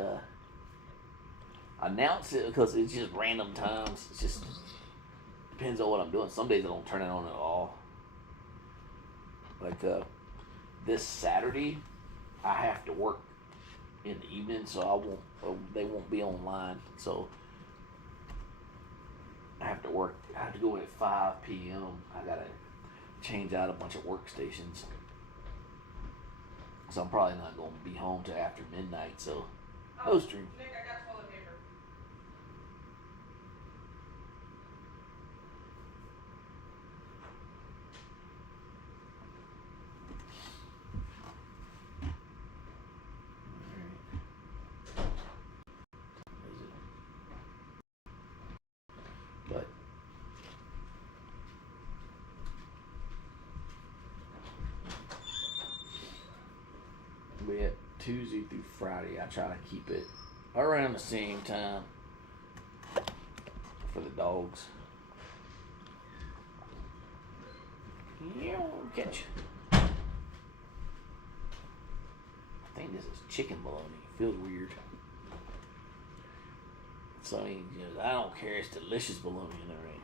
announce it because it's just random times. It just depends on what I'm doing. Some days I don't turn it on at all. Like this Saturday, I have to work in the evening, so they won't be online. So I have to work. I have to go in at 5 p.m. I gotta change out a bunch of workstations. So I'm probably not gonna be home till after midnight. So no stream. Nick, I got toilet paper. But we had Tuesday through Friday. I try to keep it around the same time for the dogs. Yeah, catch. I think this is chicken bologna. It feels weird. Sonny, I don't care. It's delicious bologna in there, right?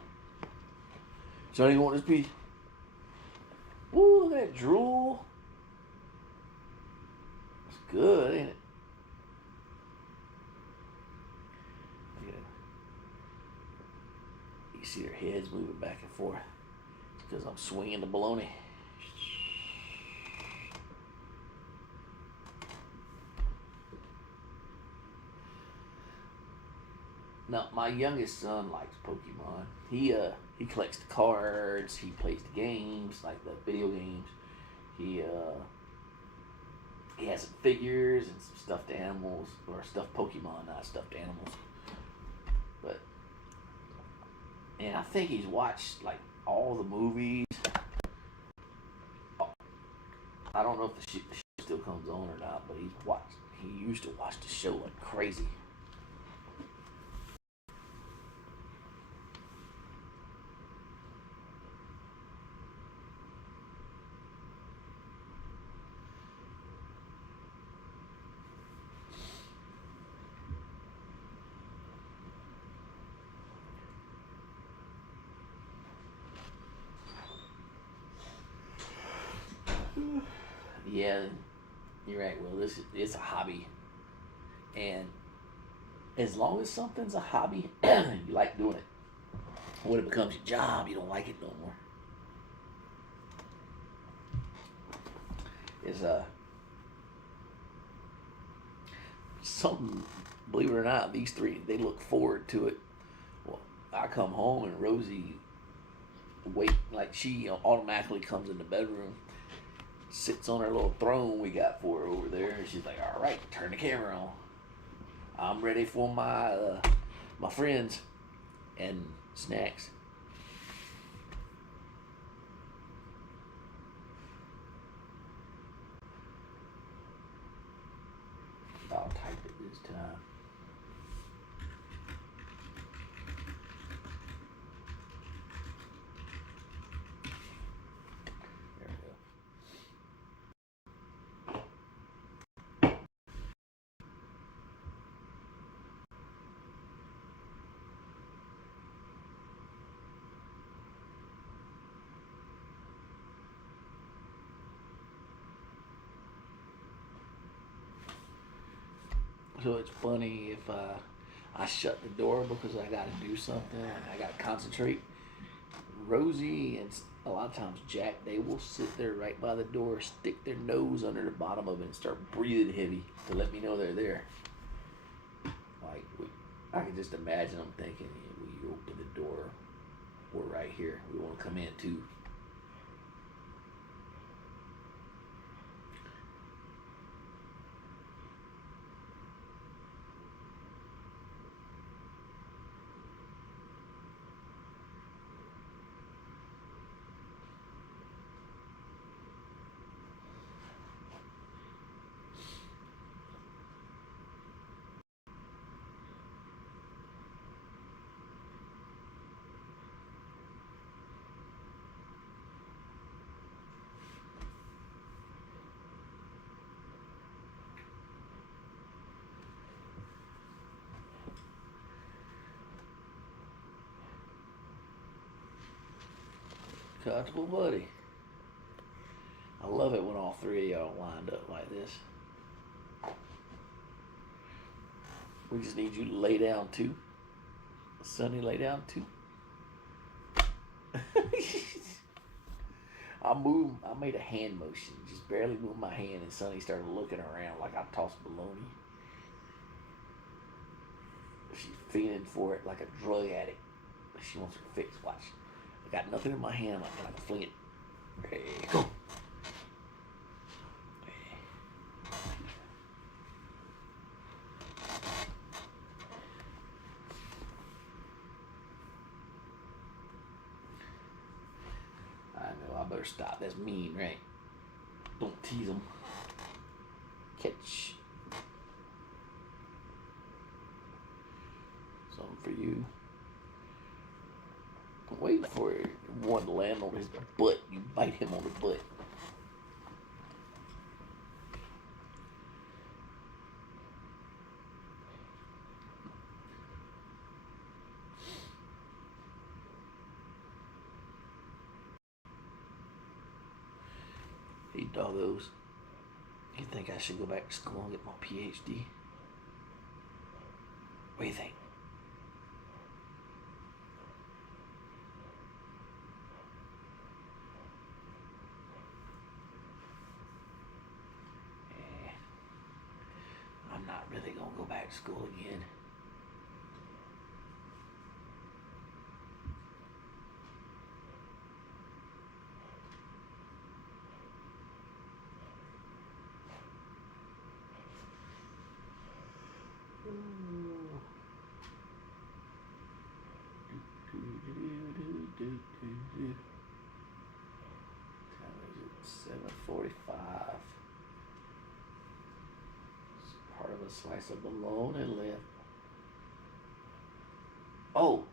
Sonny, you want this piece? Ooh, look at that drool. It's good, ain't it? Yeah. You see their heads moving back and forth. It's because I'm swinging the bologna. Now, my youngest son likes Pokemon. He collects the cards. He plays the games, like the video games. He has some figures and some stuffed animals, or stuffed Pokemon, not stuffed animals. And I think he's watched like all the movies. I don't know if the show still comes on or not, but he used to watch the show like crazy. Yeah, you're right. Well, it's a hobby, and as long as something's a hobby, you like doing it. When it becomes your job, you don't like it no more. It's something. Believe it or not, these three they look forward to it. Well, I come home and Rosie she automatically comes in the bedroom, sits on her little throne we got for her over there, and she's like, "All right, turn the camera on. I'm ready for my friends and snacks." I'll type it this time. So it's funny if I shut the door because I got to do something and I got to concentrate. Rosie and a lot of times Jack, they will sit there right by the door, stick their nose under the bottom of it, and start breathing heavy to let me know they're there. I can just imagine them thinking, "Will you open the door? We're right here. We want to come in too." Comfortable, buddy. I love it when all three of y'all lined up like this. We just need you to lay down too. Sonny, lay down too. I made a hand motion, just barely moved my hand, and Sonny started looking around like I tossed bologna. She's feeling for it like a drug addict. She wants her fix. Watch. I got nothing in my hand. I'm like, fling it. Hey, go. I know. I better stop. That's mean, right? Don't tease them. Catch. Something for you. I'm waiting for one to land on his butt. You bite him on the butt. doggos. You think I should go back to school and get my PhD? What do you think? I'm not really gonna go back to school again. Time is it? 7:45. Part of a slice of bologna left. Oh,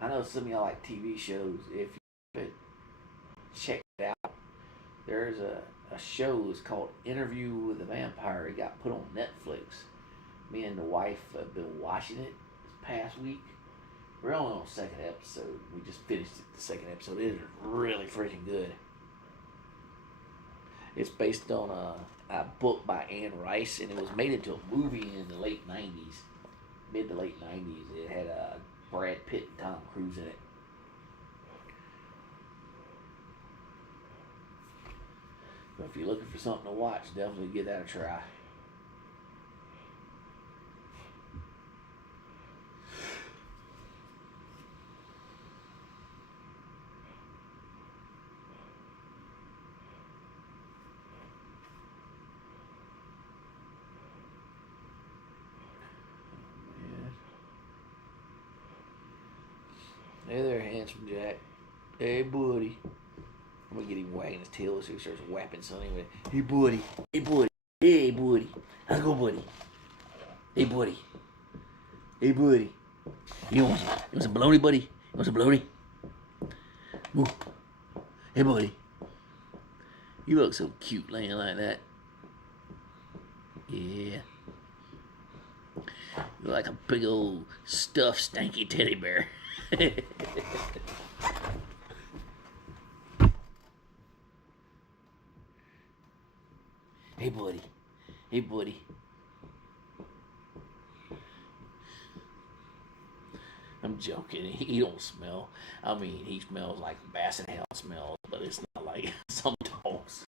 I know some of y'all like TV shows. If you check it out, there's a show that's called Interview with a Vampire. It got put on Netflix. Me and the wife have been watching it this past week. We're only on the second episode. We just finished it, the second episode. It is really freaking good. It's based on a book by Anne Rice, and it was made into a movie in the late 90s. Mid to late 90s. It had Brad Pitt and Tom Cruise in it. But if you're looking for something to watch, definitely give that a try. Hey there, handsome Jack. Hey, buddy. I'm gonna get him wagging his tail so he starts whapping something with it. Hey, buddy. Hey, buddy. Hey, buddy. Let's go, buddy. Hey, buddy. Hey, buddy. You want some bologna, buddy? You want some bologna? Ooh. Hey, buddy. You look so cute laying like that. Yeah. You're like a big old stuffed stanky teddy bear. Hey, buddy. Hey, buddy. I'm joking. He don't smell. I mean, he smells like Basset Hound smells, but it's not like some dogs.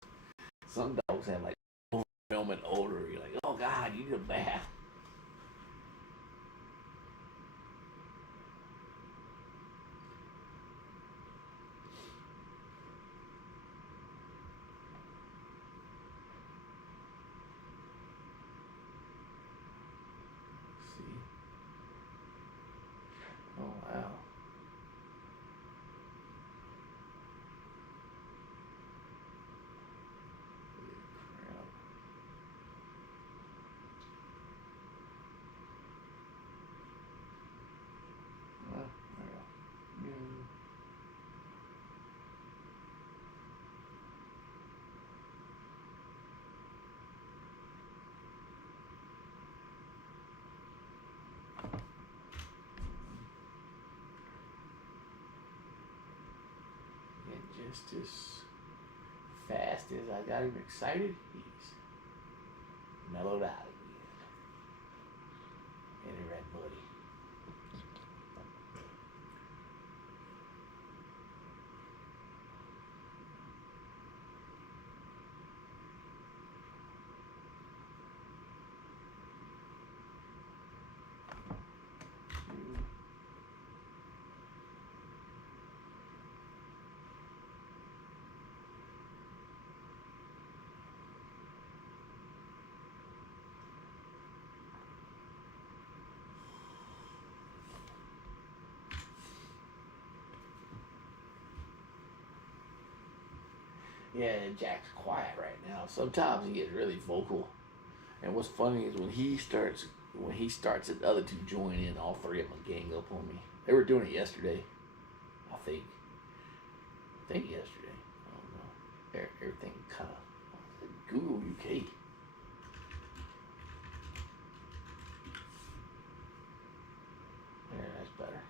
Some dogs have like overwhelming odor. You're like, oh God, you need a bath. See? Oh wow. Just as fast as I got him excited, he's mellowed out again. Any red buddy. Yeah, Jack's quiet right now. Sometimes he gets really vocal. And what's funny is when he starts it, the other two join in, all three of them gang up on me. They were doing it yesterday, I think. Yesterday. I don't know. Everything kind of Google UK. There, that's better.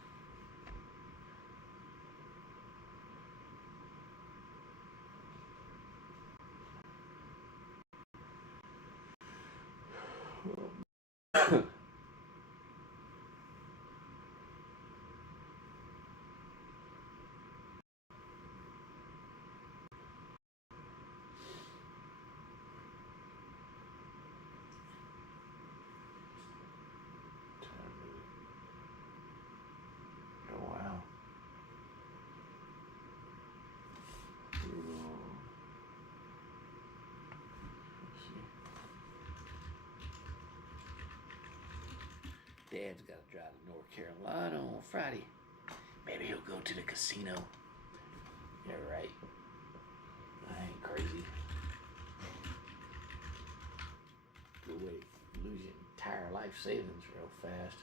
Oh wow. Dad's got to drive to North Carolina on Friday. Maybe he'll go to the casino. Yeah, right. I ain't crazy. Good way to lose your entire life savings real fast.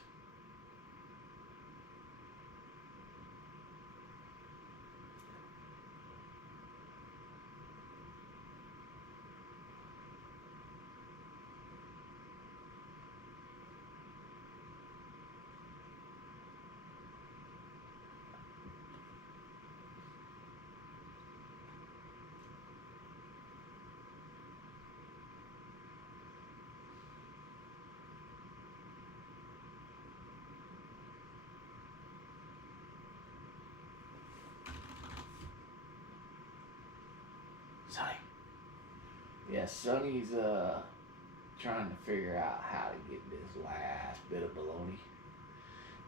Sonny. Yeah, Sonny's trying to figure out how to get this last bit of bologna.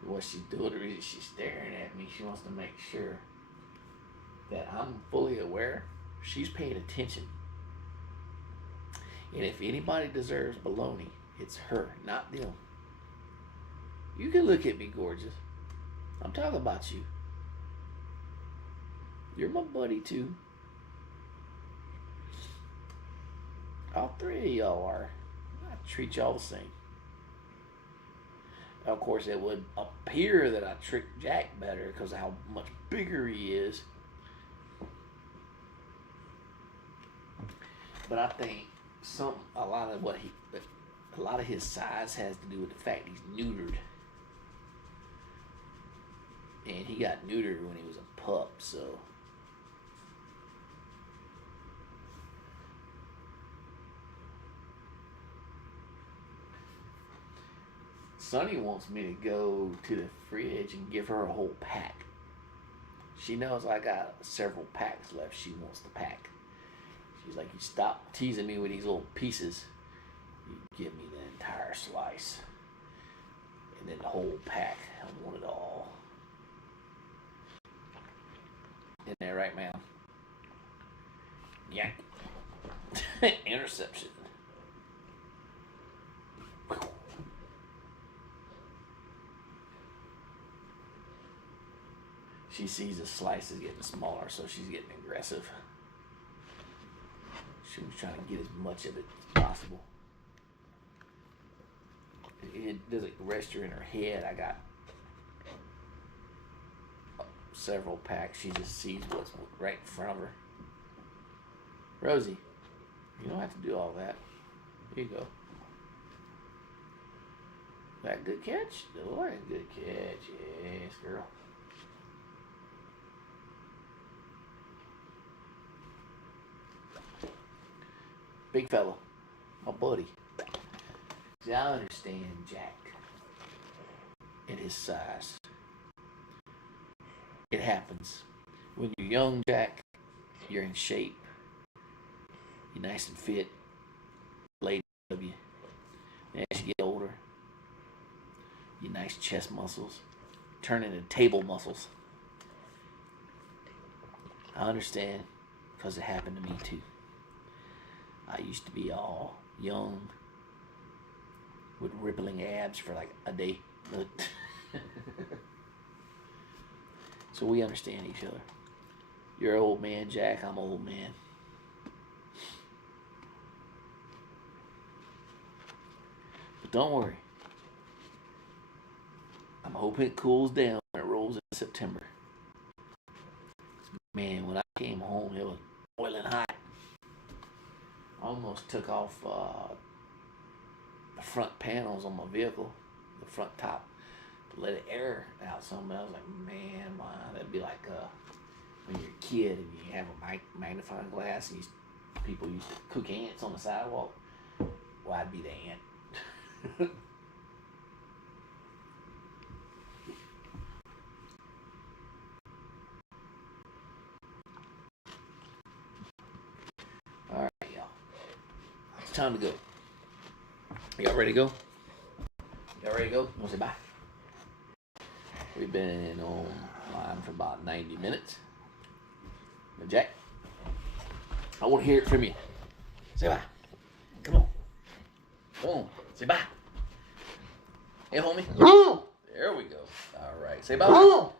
What she's doing, the reason she's staring at me, she wants to make sure that I'm fully aware she's paying attention. And if anybody deserves bologna, it's her, not them. You can look at me, gorgeous. I'm talking about you. You're my buddy, too. All three of y'all are. I treat y'all the same. Of course, it would appear that I tricked Jack better because of how much bigger he is. But I think a lot of his size has to do with the fact he's neutered. And he got neutered when he was a pup, so. Sonny wants me to go to the fridge and give her a whole pack. She knows I got several packs left she wants to pack. She's like, you stop teasing me with these little pieces. You give me the entire slice. And then the whole pack. I want it all. Isn't that right, ma'am? Yank. Interception. She sees the slice is getting smaller, so she's getting aggressive. She was trying to get as much of it as possible. It doesn't register in her head. I got several packs. She just sees what's right in front of her. Rosie, you don't have to do all that. Here you go. That a good catch? Oh, that's a good catch. Yes, girl. Big fella, my buddy. See, I understand Jack and his size. It happens. When you're young, Jack, you're in shape. You're nice and fit. Lady of you. And as you get older, your nice chest muscles turn into table muscles. I understand because it happened to me too. I used to be all young with rippling abs for like a day. So we understand each other. You're an old man, Jack. I'm an old man. But don't worry. I'm hoping it cools down when it rolls in September. Man, when I came home, it was boiling hot. I almost took off the front panels on my vehicle, the front top, to let it air out some. But I was like, man, wow, that'd be like when you're a kid and you have a magnifying glass and people used to cook ants on the sidewalk. Well, I'd be the ant. It's time to go. Y'all ready to go? Y'all ready to go? You want to say bye? We've been online for about 90 minutes. Now, Jack, I want to hear it from you. Say bye. Come on. Come on. Say bye. Hey, homie. There we go. All right. Say bye.